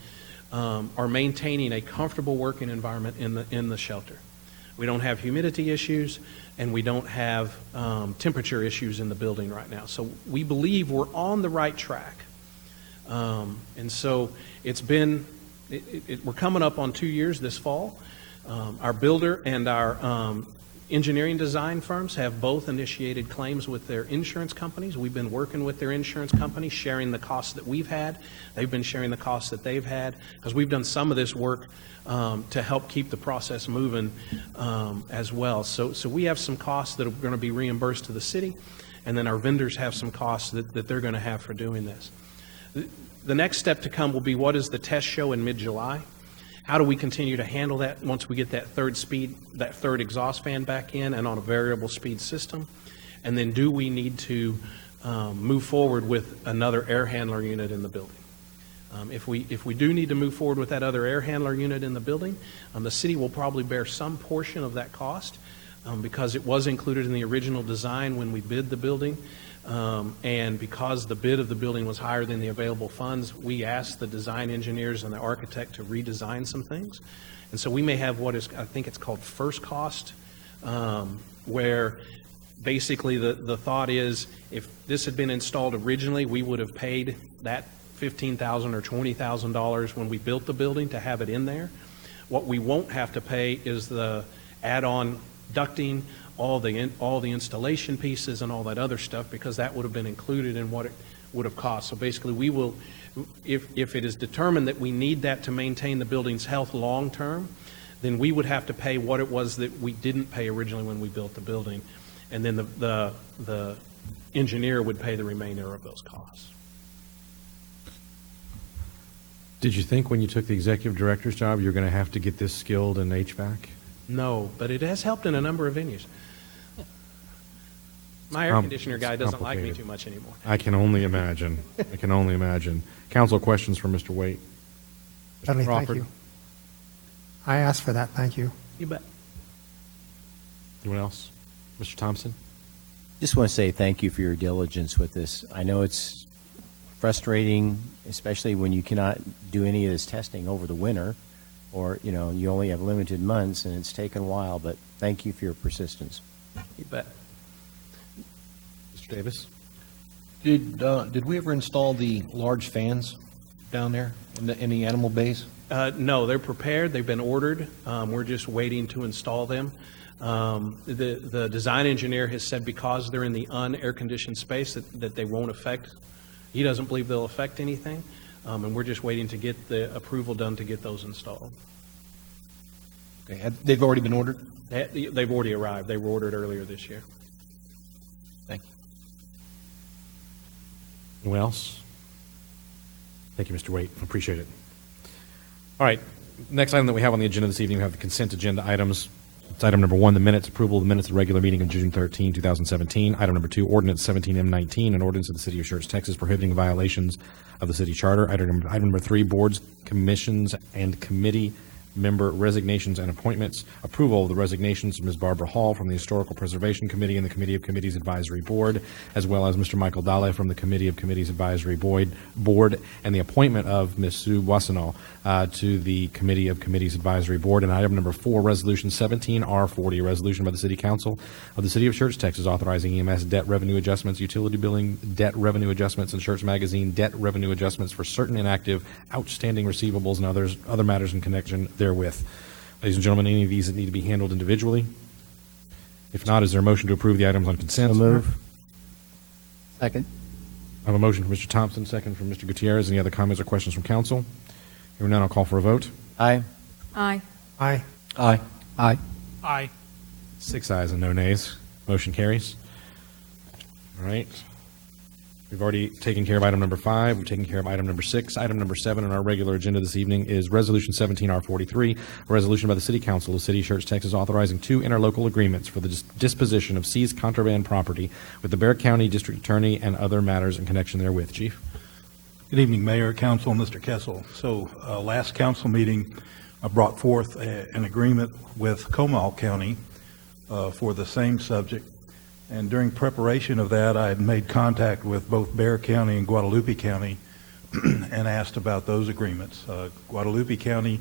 are maintaining a comfortable working environment in the shelter. We don't have humidity issues, and we don't have temperature issues in the building right now. So we believe we're on the right track. And so it's been, we're coming up on 2 years this fall. Our builder and our engineering design firms have both initiated claims with their insurance companies. We've been working with their insurance companies, sharing the costs that we've had. They've been sharing the costs that they've had, because we've done some of this work to help keep the process moving as well. So we have some costs that are going to be reimbursed to the city, and then our vendors have some costs that they're going to have for doing this. The next step to come will be, what is the test show in mid-July? How do we continue to handle that once we get that third exhaust fan back in and on a variable speed system? And then do we need to move forward with another air handler unit in the building? If we do need to move forward with that other air handler unit in the building, the city will probably bear some portion of that cost because it was included in the original design when we bid the building. And because the bid of the building was higher than the available funds, we asked the design engineers and the architect to redesign some things. And so we may have what is, I think it's called first cost, where basically the thought is, if this had been installed originally, we would have paid that $15,000 or $20,000 when we built the building to have it in there. What we won't have to pay is the add-on ducting, all the installation pieces and all that other stuff, because that would have been included in what it would have cost. So basically we will, if it is determined that we need that to maintain the building's health long term, then we would have to pay what it was that we didn't pay originally when we built the building. And then the engineer would pay the remainder of those costs. Did you think when you took the executive director's job you're going to have to get this skilled in HVAC? No, but it has helped in a number of venues. My air conditioner guy doesn't like me too much anymore. I can only imagine. I can only imagine. Council, questions for Mr. Waite? Dudley, thank you. I asked for that. Thank you. You bet. Anyone else? Mr. Thompson? Just want to say thank you for your diligence with this. I know it's frustrating, especially when you cannot do any of this testing over the winter, or, you know, you only have limited months, and it's taken a while, but thank you for your persistence. You bet. Mr. Davis? Did we ever install the large fans down there in the animal bays? No, they're prepared. They've been ordered. We're just waiting to install them. The design engineer has said because they're in the un-air-conditioned space that they won't affect, he doesn't believe they'll affect anything, and we're just waiting to get the approval done to get those installed. Okay, they've already been ordered? They've already arrived. They were ordered earlier this year. Thank you. Anyone else? Thank you, Mr. Waite. Appreciate it. All right. Next item that we have on the agenda this evening, we have the consent agenda items. It's item number 1, the minutes, approval of the minutes of the regular meeting of June 13, 2017. Item number 2, ordinance 17M19, an ordinance of the City of Schertz, Texas, prohibiting violations of the city charter. Item number 3, boards, commissions, and committee member resignations and appointments. Approval of the resignations of Ms. Barbara Hall from the Historical Preservation Committee and the Committee of Committees Advisory Board, as well as Mr. Michael Dale from the Committee of Committees Advisory Board, and the appointment of Ms. Sue Wassenau to the Committee of Committees Advisory Board. And item number 4, resolution 17R40, a resolution by the City Council of the City of Schertz, Texas, authorizing EMS debt revenue adjustments, utility billing debt revenue adjustments, and Schertz Magazine debt revenue adjustments for certain inactive, outstanding receivables and other matters in connection therewith. Ladies and gentlemen, any of these that need to be handled individually? If not, is there a motion to approve the items on consent? So move. Second. I have a motion from Mr. Thompson, second from Mr. Gutierrez. Any other comments or questions from council? Hearing none, I'll call for a vote. Aye. Aye. Aye. Aye. Aye. Aye. 6 ayes and no nays. Motion carries. All right. We've already taken care of item number 5. We've taken care of item number 6. Item number 7 on our regular agenda this evening is Resolution 17R43, a resolution by the City Council of the City of Schertz, Texas, authorizing 2 interlocal agreements for the disposition of seized contraband property with the Bexar County District Attorney and other matters in connection therewith. Chief? Good evening, Mayor, Council, Mr. Kessel. So last council meeting, I brought forth an agreement with Comal County for the same subject. And during preparation of that, I had made contact with both Bexar County and Guadalupe County and asked about those agreements. Guadalupe County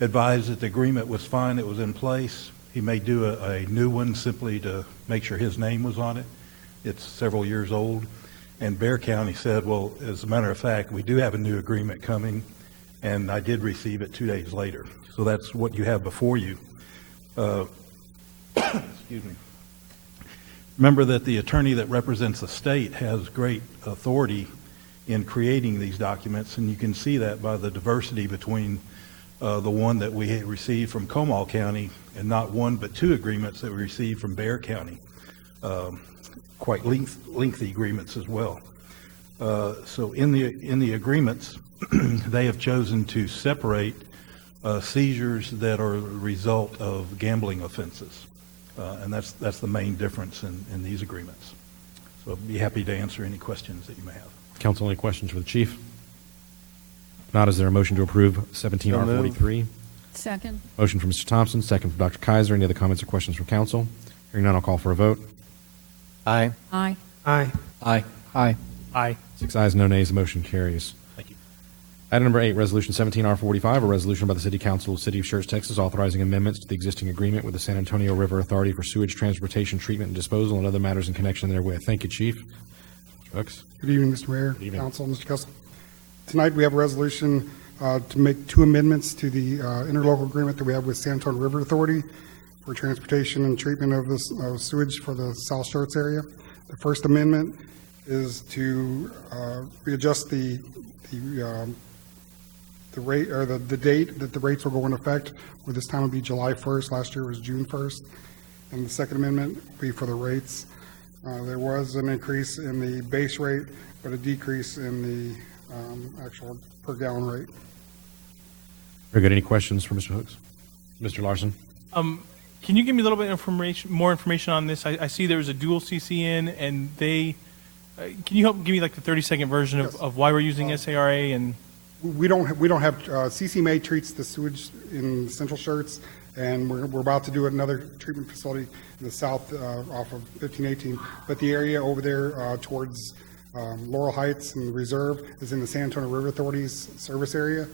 advised that the agreement was fine, it was in place. He may do a new one simply to make sure his name was on it. It's several years old. And Bexar County said, well, as a matter of fact, we do have a new agreement coming, and I did receive it 2 days later. So that's what you have before you. Excuse me. Remember that the attorney that represents the state has great authority in creating these documents, and you can see that by the diversity between the one that we received from Comal County and not 1 but 2 agreements that we received from Bexar County. Quite lengthy agreements as well. So in the agreements, they have chosen to separate seizures that are a result of gambling offenses. And that's the main difference in these agreements. So I'd be happy to answer any questions that you may have. Council, any questions for the chief? If not, is there a motion to approve 17R43? Second. Motion from Mr. Thompson, second from Dr. Kaiser. Any other comments or questions from council? Hearing none, I'll call for a vote. Aye. Aye. Aye. Aye. Aye. Aye. 6 ayes, no nays. The motion carries. Thank you. Item number 8, Resolution 17R45, a resolution by the City Council of the City of Schertz, Texas, authorizing amendments to the existing agreement with the San Antonio River Authority for sewage transportation, treatment, and disposal, and other matters in connection therewith. Thank you, Chief. Mr. Hooks. Good evening, Mr. Mayor, Good evening. Council, Mr. Kessel. Tonight, we have a resolution to make 2 amendments to the interlocal agreement that we have with San Antonio River Authority for transportation and treatment of this sewage for the South Schertz area. The first amendment is to readjust the rate or the date that the rates will go into effect, where this time would be July 1st. Last year was June 1st. And the second amendment would be for the rates. There was an increase in the base rate, but a decrease in the actual per gallon rate. Very good. Any questions for Mr. Hooks? Mr. Larson? Can you give me a little bit of more information on this? I see there was a dual CCN, and they. Can you help give me like the 30-second version of why we're using SARA and? We don't have CCMA treats the sewage in Central Schertz, and we're about to do another treatment facility in the south off of 1518. But the area over there towards Laurel Heights and Reserve is in the San Antonio River Authority's service area.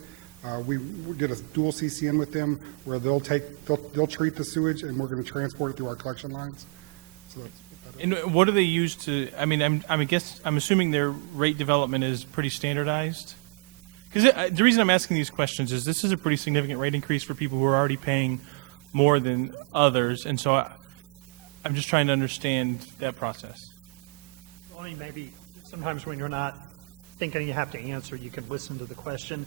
We did a dual CCN with them where they'll treat the sewage, and we're going to transport it through our collection lines. So that's what that is. And what do they use to? I mean, I'm assuming their rate development is pretty standardized. Because the reason I'm asking these questions is this is a pretty significant rate increase for people who are already paying more than others, and so I'm just trying to understand that process. Well, I mean, maybe sometimes when you're not thinking you have to answer, you can listen to the question.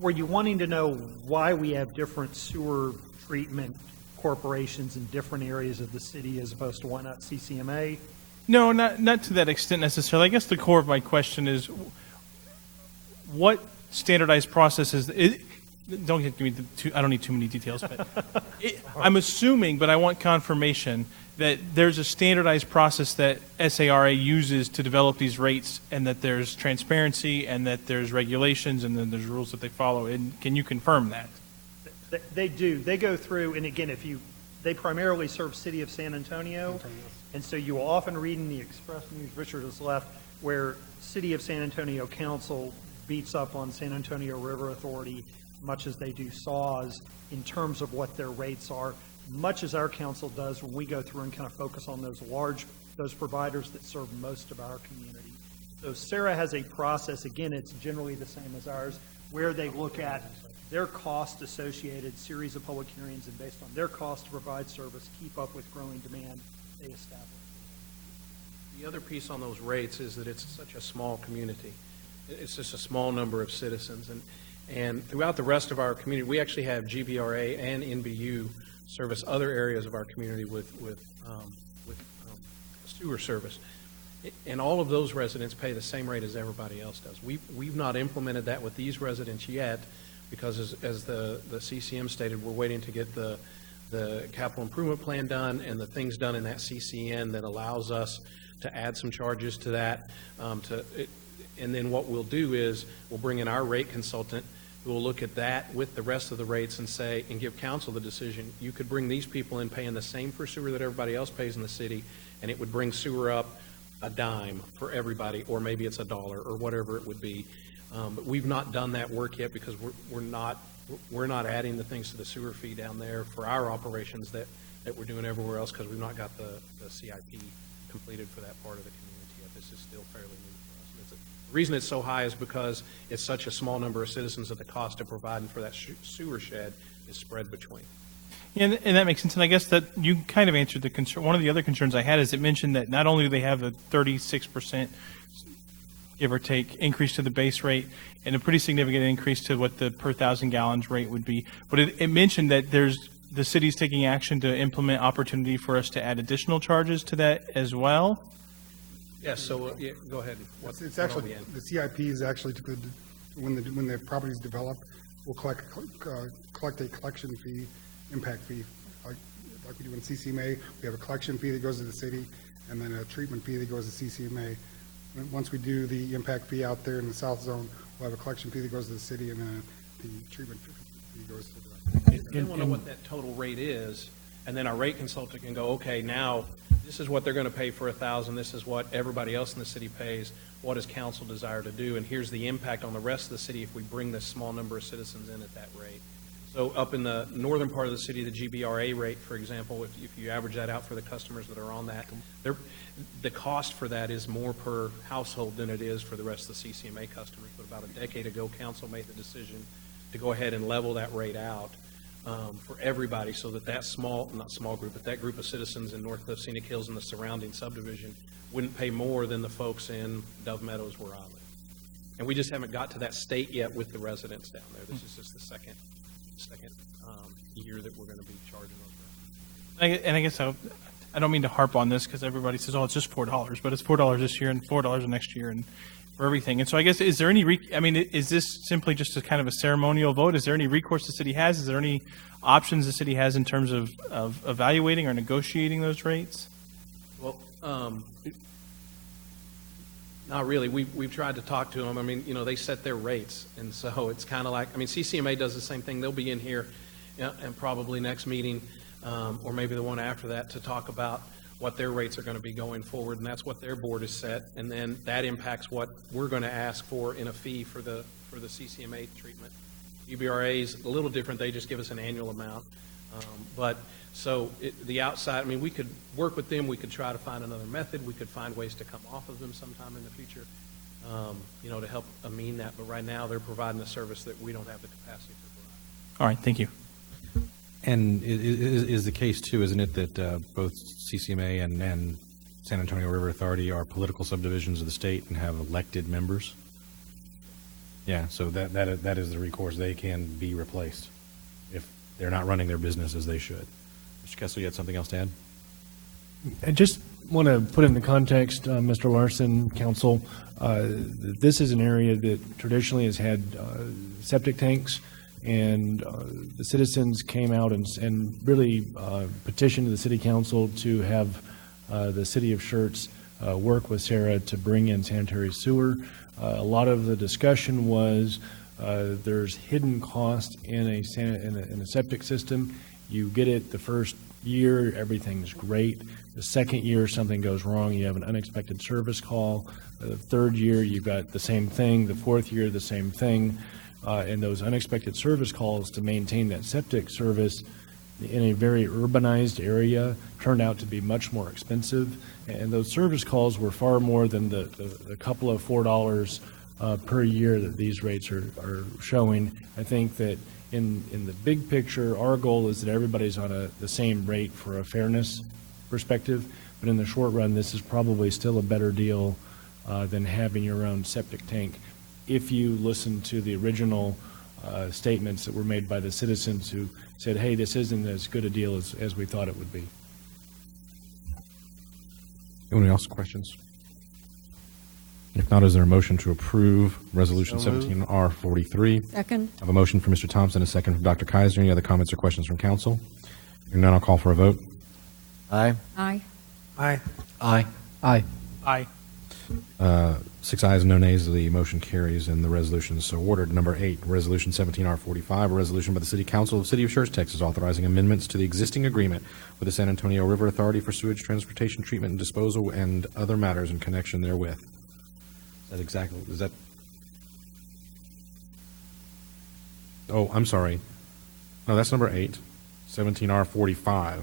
Were you wanting to know why we have different sewer treatment corporations in different areas of the city as opposed to why not CCMA? No, not to that extent necessarily. I guess the core of my question is what standardized processes. Don't give me I don't need too many details, but I'm assuming, but I want confirmation that there's a standardized process that SARA uses to develop these rates, and that there's transparency, and that there's regulations, and then there's rules that they follow. And can you confirm that? They do. They go through, and again, they primarily serve City of San Antonio, and so you will often read in the Express News, Richard has left, where City of San Antonio Council beats up on San Antonio River Authority, much as they do SAWS, in terms of what their rates are, much as our council does when we go through and kind of focus on those providers that serve most of our community. So SARA has a process, again, it's generally the same as ours, where they look at their cost-associated series of public hearings, and based on their cost to provide service, keep up with growing demand, they establish. The other piece on those rates is that it's such a small community. It's just a small number of citizens. And throughout the rest of our community, we actually have GBRA and NBU service other areas of our community with sewer service. And all of those residents pay the same rate as everybody else does. We've not implemented that with these residents yet, because as the CCM stated, we're waiting to get the capital improvement plan done and the things done in that CCN that allows us to add some charges to that. And then what we'll do is we'll bring in our rate consultant who will look at that with the rest of the rates and say, and give council the decision. You could bring these people in paying the same for sewer that everybody else pays in the city, and it would bring sewer up a dime for everybody, or maybe it's $1 or whatever it would be. But we've not done that work yet because we're not adding the things to the sewer fee down there for our operations that we're doing everywhere else, because we've not got the CIP completed for that part of the community yet. This is still fairly new for us. The reason it's so high is because it's such a small number of citizens that the cost of providing for that sewer shed is spread between. And that makes sense. And I guess that you kind of answered the concern. One of the other concerns I had is it mentioned that not only do they have a 36%, give or take, increase to the base rate and a pretty significant increase to what the per 1,000 gallons rate would be, but it mentioned that the city's taking action to implement opportunity for us to add additional charges to that as well. Yes, so yeah, go ahead. It's actually, the CIP is actually, when the property is developed, we'll collect a collection fee, impact fee, like we do in CCMA. We have a collection fee that goes to the city, and then a treatment fee that goes to CCMA. Once we do the impact fee out there in the south zone, we'll have a collection fee that goes to the city, and then the treatment fee goes to the... They want to know what that total rate is, and then our rate consultant can go, okay, now this is what they're going to pay for 1,000. This is what everybody else in the city pays. What does council desire to do? And here's the impact on the rest of the city if we bring this small number of citizens in at that rate. So up in the northern part of the city, the GBRA rate, for example, if you average that out for the customers that are on that, the cost for that is more per household than it is for the rest of the CCMA customers. But about a decade ago, council made the decision to go ahead and level that rate out for everybody, so that that group of citizens in North Cliff, Scenic Hills, and the surrounding subdivision wouldn't pay more than the folks in Dove Meadows where I live. And we just haven't got to that state yet with the residents down there. This is just the second year that we're going to be charging those residents. And I guess I don't mean to harp on this, because everybody says, oh, it's just $4, but it's $4 this year and $4 the next year and for everything. And so I guess, is there any, is this simply just a kind of a ceremonial vote? Is there any recourse the city has? Is there any options the city has in terms of evaluating or negotiating those rates? Well, not really. We've tried to talk to them. I mean, they set their rates. And so it's kind of like, CCMA does the same thing. They'll be in here and probably next meeting or maybe the one after that to talk about what their rates are going to be going forward. And that's what their board has set. And then that impacts what we're going to ask for in a fee for the CCMA treatment. UBRA is a little different. They just give us an annual amount. The outside, we could work with them. We could try to find another method. We could find ways to come off of them sometime in the future, to help amend that. But right now, they're providing a service that we don't have the capacity to provide. All right, thank you. And is the case, too, isn't it, that both CCMA and San Antonio River Authority are political subdivisions of the state and have elected members? Yeah, so that is the recourse. They can be replaced if they're not running their business as they should. Mr. Kessel, you had something else to add? I just want to put into context, Mr. Larson, Council, this is an area that traditionally has had septic tanks, and the citizens came out and really petitioned the City Council to have the City of Schertz work with Sarah to bring in sanitary sewer. A lot of the discussion was there's hidden cost in a septic system. You get it the first year, everything's great. The second year, something goes wrong. You have an unexpected service call. The third year, you've got the same thing. The fourth year, the same thing. And those unexpected service calls to maintain that septic service in a very urbanized area turned out to be much more expensive. And those service calls were far more than the couple of $4 per year that these rates are showing. I think that in the big picture, our goal is that everybody's on the same rate for a fairness perspective. But in the short run, this is probably still a better deal than having your own septic tank, if you listen to the original statements that were made by the citizens who said, hey, this isn't as good a deal as we thought it would be. Anyone else questions? If not, is there a motion to approve Resolution So moved. 17R43? Second. I have a motion from Mr. Thompson, a second from Dr. Kaiser. Any other comments or questions from council? Hearing none, I'll call for a vote. Aye. Aye. Aye. Aye. Aye. Aye. 6 ayes and no nays, the motion carries and the resolution is so ordered. Number 8, Resolution 17R45, a resolution by the City Council of the City of Schertz, Texas, authorizing amendments to the existing agreement with the San Antonio River Authority for sewage transportation, treatment, and disposal, and other matters in connection therewith. Is that? Oh, I'm sorry. No, that's number 8, 17R45.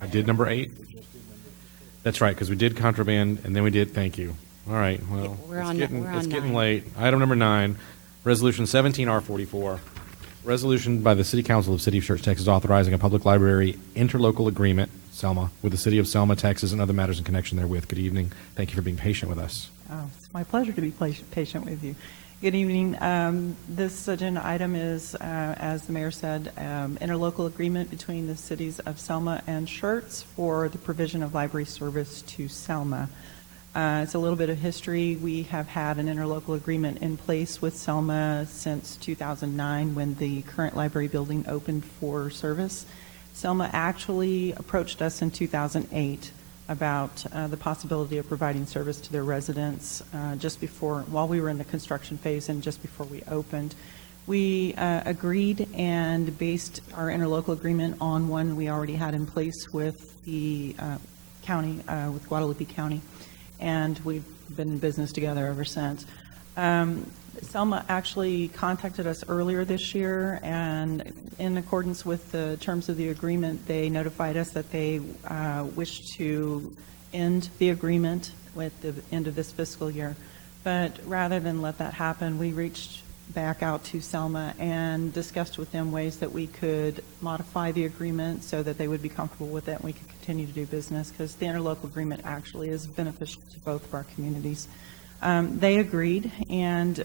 I did number 8? That's right, because we did contraband, and then we did, thank you. All right, well, We're it's on getting 9. late. Item number 9, Resolution 17R44. Resolution by the City Council of the City of Schertz, Texas, authorizing a public library interlocal agreement, Selma, with the City of Selma, Texas, and other matters in connection therewith. Good evening. Thank you for being patient with us. Oh, it's my pleasure to be patient with you. Good evening. This agenda item is, as the mayor said, interlocal agreement between the cities of Selma and Schertz for the provision of library service to Selma. It's a little bit of history. We have had an interlocal agreement in place with Selma since 2009 when the current library building opened for service. Selma actually approached us in 2008 about the possibility of providing service to their residents while we were in the construction phase and just before we opened. We agreed and based our interlocal agreement on one we already had in place with the county, with Guadalupe County, and we've been in business together ever since. Selma actually contacted us earlier this year, and in accordance with the terms of the agreement, they notified us that they wish to end the agreement with the end of this fiscal year. But rather than let that happen, we reached back out to Selma and discussed with them ways that we could modify the agreement so that they would be comfortable with it and we could continue to do business, because the interlocal agreement actually is beneficial to both of our communities. They agreed, and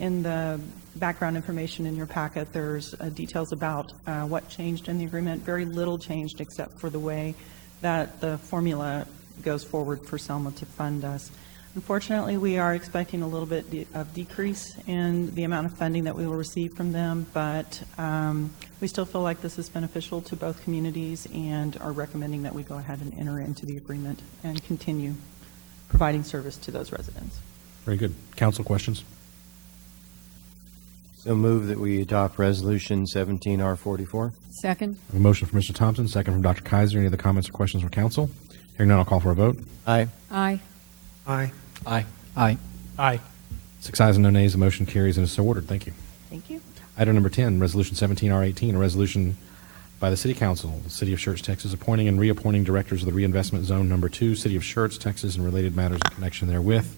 in the background information in your packet, there's details about what changed in the agreement. Very little changed except for the way that the formula goes forward for Selma to fund us. Unfortunately, we are expecting a little bit of decrease in the amount of funding that we will receive from them, but we still feel like this is beneficial to both communities and are recommending that we go ahead and enter into the agreement and continue providing service to those residents. Very good. Council questions? So move that we adopt Resolution 17R44. Second. I have a motion from Mr. Thompson, second from Dr. Kaiser. Any other comments or questions from council? Hearing none, I'll call for a vote. Aye. Aye. Aye. Aye. Aye. Aye. 6 ayes and no nays, the motion carries and is so ordered. Thank you. Thank you. Item number 10, Resolution 17R18, a resolution by the City Council, the City of Schertz, Texas, appointing and reappointing directors of the Reinvestment Zone Number 2, City of Schertz, Texas, and related matters in connection therewith.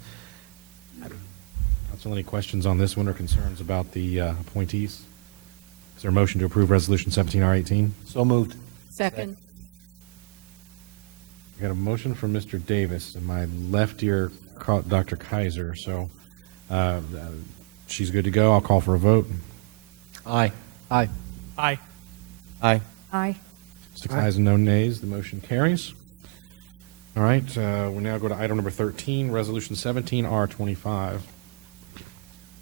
Council, any questions on this one or concerns about the appointees? Is there a motion to approve Resolution 17R18? So moved. Second. I got a motion from Mr. Davis, and my left ear caught Dr. Kaiser, so she's good to go. I'll call for a vote. Aye. Aye. Aye. Aye. Aye. 6 ayes and no nays, the motion carries. All right, we now go to item number 13, Resolution 17R25.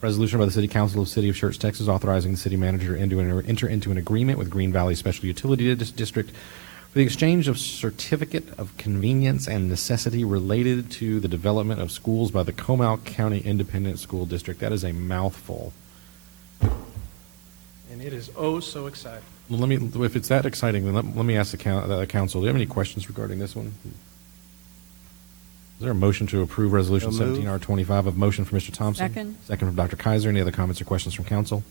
Resolution by the City Council of the City of Schertz, Texas, authorizing the city manager to enter into an agreement with Green Valley Special Utility District for the exchange of certificate of convenience and necessity related to the development of schools by the Comal County Independent School District. That is a mouthful. And it is oh so exciting. Well, if it's that exciting, then let me ask the council, do you have any questions regarding this one? Is there a motion to approve Resolution So moved. 17R25? A motion from Mr. Thompson. Second. Second from Dr. Kaiser. Any other comments or questions from council?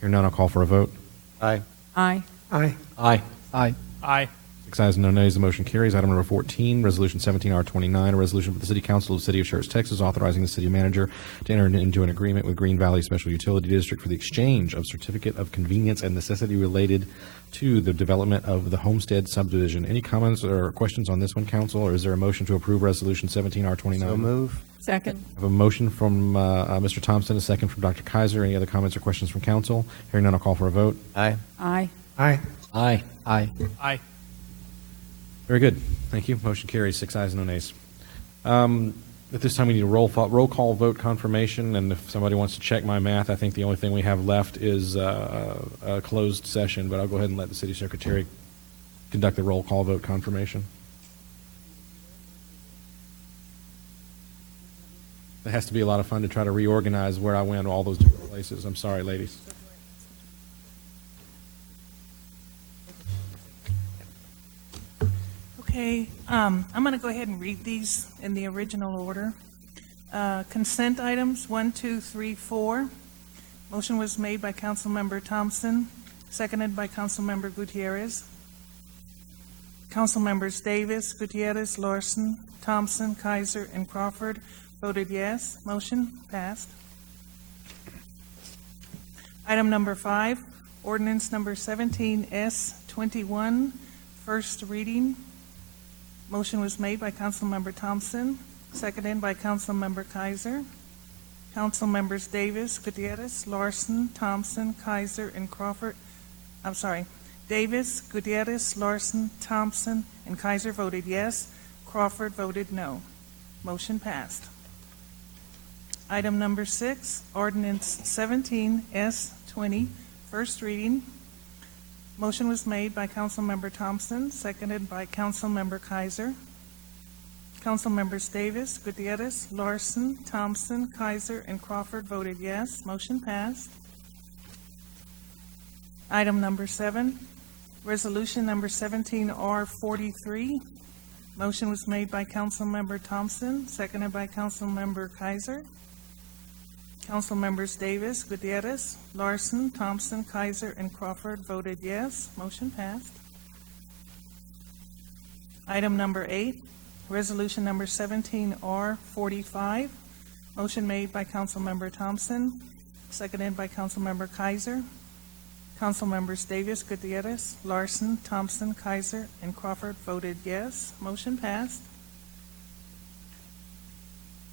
Hearing none, I'll call for a vote. Aye. Aye. Aye. Aye. Aye. Aye. 6 ayes and no nays, the motion carries. Item number 14, Resolution 17R29, a resolution for the City Council of the City of Schertz, Texas, authorizing the city manager to enter into an agreement with Green Valley Special Utility District for the exchange of certificate of convenience and necessity related to the development of the Homestead subdivision. Any comments or questions on this one, council, or is there a motion to approve Resolution 17R29? So move. Second. I have a motion from Mr. Thompson, a second from Dr. Kaiser. Any other comments or questions from council? Hearing none, I'll call for a vote. Aye. Aye. Aye. Aye. Aye. Aye. Very good. Thank you. Motion carries, 6 ayes, no nays. At this time, we need a roll call vote confirmation, and if somebody wants to check my math, I think the only thing we have left is a closed session, but I'll go ahead and let the city secretary conduct the roll call vote confirmation. It has to be a lot of fun to try to reorganize where I went all those different places. I'm sorry, ladies. Okay, I'm going to go ahead and read these in the original order. Consent items 1, 2, 3, 4. Motion was made by Councilmember Thompson, seconded by Councilmember Gutierrez. Councilmembers Davis, Gutierrez, Larson, Thompson, Kaiser, and Crawford voted yes. Motion passed. Item number 5, ordinance number 17S21, first reading. Motion was made by Councilmember Thompson, seconded by Councilmember Kaiser. Councilmembers Davis, Gutierrez, Larson, Thompson, Kaiser, and Crawford, Davis, Gutierrez, Larson, Thompson, and Kaiser voted yes. Crawford voted no. Motion passed. Item number 6, ordinance 17S20, first reading. Motion was made by Councilmember Thompson, seconded by Councilmember Kaiser. Councilmembers Davis, Gutierrez, Larson, Thompson, Kaiser, and Crawford voted yes. Motion passed. Item number 7, resolution number 17R43. Motion was made by Councilmember Thompson, seconded by Councilmember Kaiser. Councilmembers Davis, Gutierrez, Larson, Thompson, Kaiser, and Crawford voted yes. Motion passed. Item number 8, resolution number 17R45. Motion made by Councilmember Thompson, seconded by Councilmember Kaiser. Councilmembers Davis, Gutierrez, Larson, Thompson, Kaiser, and Crawford voted yes. Motion passed.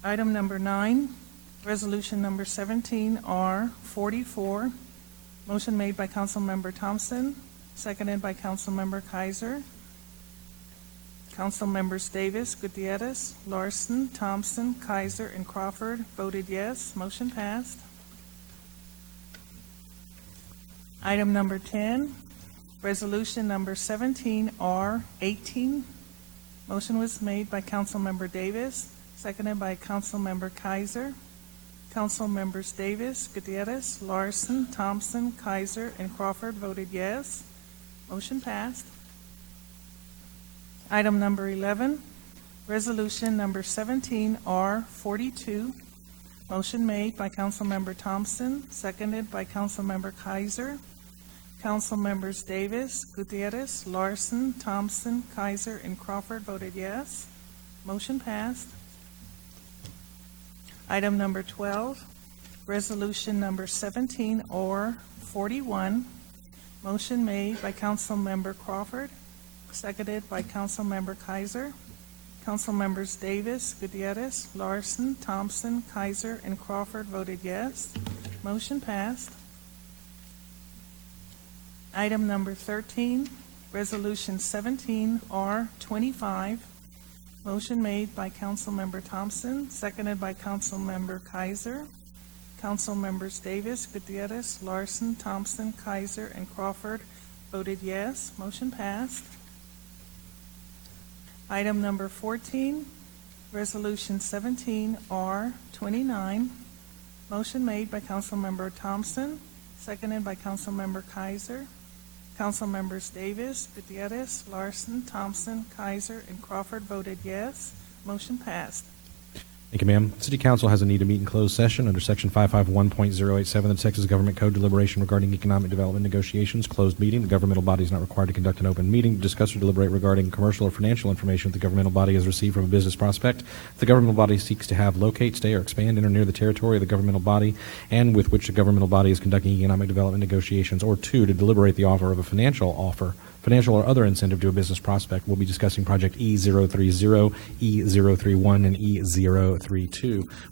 Item number 9, resolution number 17R44. Motion made by Councilmember Thompson, seconded by Councilmember Kaiser. Councilmembers Davis, Gutierrez, Larson, Thompson, Kaiser, and Crawford voted yes. Motion passed. Item number 10, resolution number 17R18. Motion was made by Councilmember Davis, seconded by Councilmember Kaiser. Councilmembers Davis, Gutierrez, Larson, Thompson, Kaiser, and Crawford voted yes. Motion passed. Item number 11, resolution number 17R42. Motion made by Councilmember Thompson, seconded by Councilmember Kaiser. Councilmembers Davis, Gutierrez, Larson, Thompson, Kaiser, and Crawford voted yes. Motion passed. Item number 12, resolution number 17R41. Motion made by Councilmember Crawford, seconded by Councilmember Kaiser. Councilmembers Davis, Gutierrez, Larson, Thompson, Kaiser, and Crawford voted yes. Motion passed. Item number 13, resolution 17R25. Motion made by Councilmember Thompson, seconded by Councilmember Kaiser. Councilmembers Davis, Gutierrez, Larson, Thompson, Kaiser, and Crawford voted yes. Motion passed. Item number 14, resolution 17R29. Motion made by Councilmember Thompson, seconded by Councilmember Kaiser. Councilmembers Davis, Gutierrez, Larson, Thompson, Kaiser, and Crawford voted yes. Motion passed. Thank you, ma'am. City Council has a need to meet in closed session under Section 551.087 of the Texas Government Code, deliberation regarding economic development negotiations. Closed meeting. The governmental body is not required to conduct an open meeting to discuss or deliberate regarding commercial or financial information that the governmental body has received from a business prospect. If the governmental body seeks to have, locate, stay, or expand in or near the territory of the governmental body and with which the governmental body is conducting economic development negotiations, or 2, to deliberate the offer of a financial or other incentive to a business prospect. We'll be discussing project E030, E031, and E032.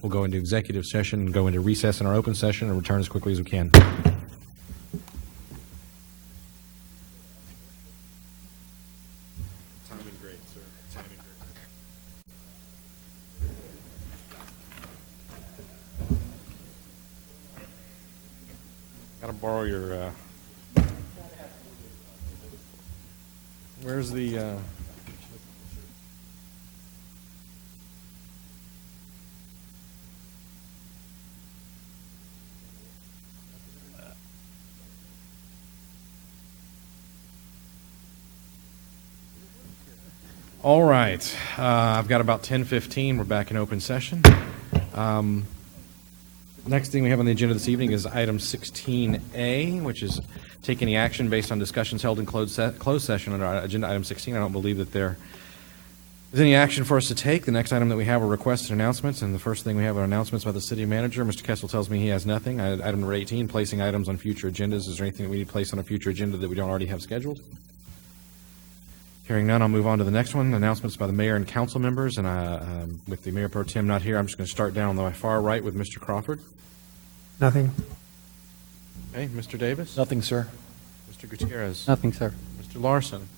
We'll go into executive session and go into recess in our open session and return as quickly as we can. Gotta borrow your, where's the, all right, I've got about 10:15. We're back in open session. Next thing we have on the agenda this evening is item 16A, which is take any action based on discussions held in closed session under agenda item 16. I don't believe that there is any action for us to take. The next item that we have are requests and announcements, and the first thing we have are announcements by the city manager. Mr. Kessel tells me he has nothing. Item number 18, placing items on future agendas. Is there anything that we need to place on a future agenda that we don't already have scheduled? Hearing none, I'll move on to the next one, announcements by the mayor and council members. And with the mayor pro tem not here, I'm just going to start down on the far right with Mr. Crawford. Nothing. Okay, Mr. Davis? Nothing, sir. Mr. Gutierrez? Nothing, sir. Mr. Larson?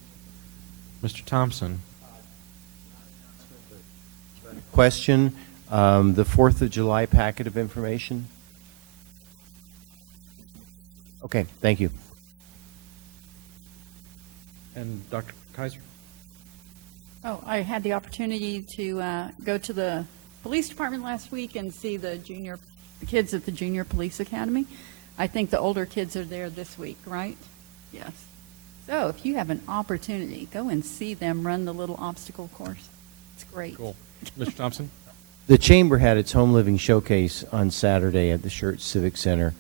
Mr. Thompson? Question, the 4th of July packet of information? Okay, thank you. And Dr. Kaiser? Oh, I had the opportunity to go to the police department last week and see the kids at the Junior Police Academy. I think the older kids are there this week, right? Yes. So if you have an opportunity, go and see them run the little obstacle course. It's great. Cool. Mr. Thompson? The Chamber had its home living showcase on Saturday at the Schertz Civic Center.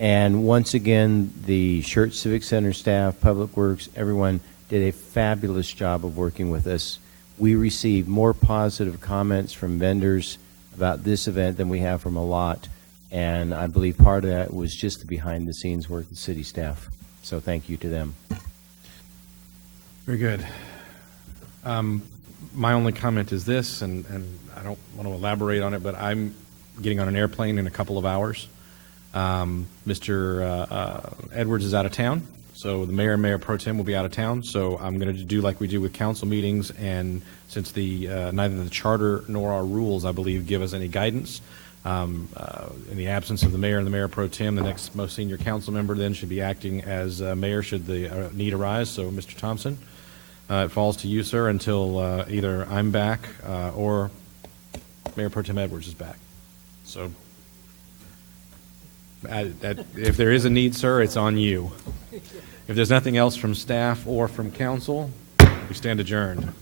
And once again, the Schertz Civic Center staff, Public Works, everyone did a fabulous job of working with us. We received more positive comments from vendors about this event than we have from a lot. And I believe part of that was just the behind-the-scenes work of the city staff. So thank you to them. Very good. My only comment is this, and I don't want to elaborate on it, but I'm getting on an airplane in a couple of hours. Mr. Edwards is out of town, so the mayor and mayor pro tem will be out of town. So I'm going to do like we do with council meetings, and since neither the charter nor our rules, I believe, give us any guidance, in the absence of the mayor and the mayor pro tem, the next most senior council member then should be acting as mayor should the need arise. So, Mr. Thompson, it falls to you, sir, until either I'm back or Mayor Pro Tem Edwards is back. So, if there is a need, sir, it's on you. If there's nothing else from staff or from council, we stand adjourned.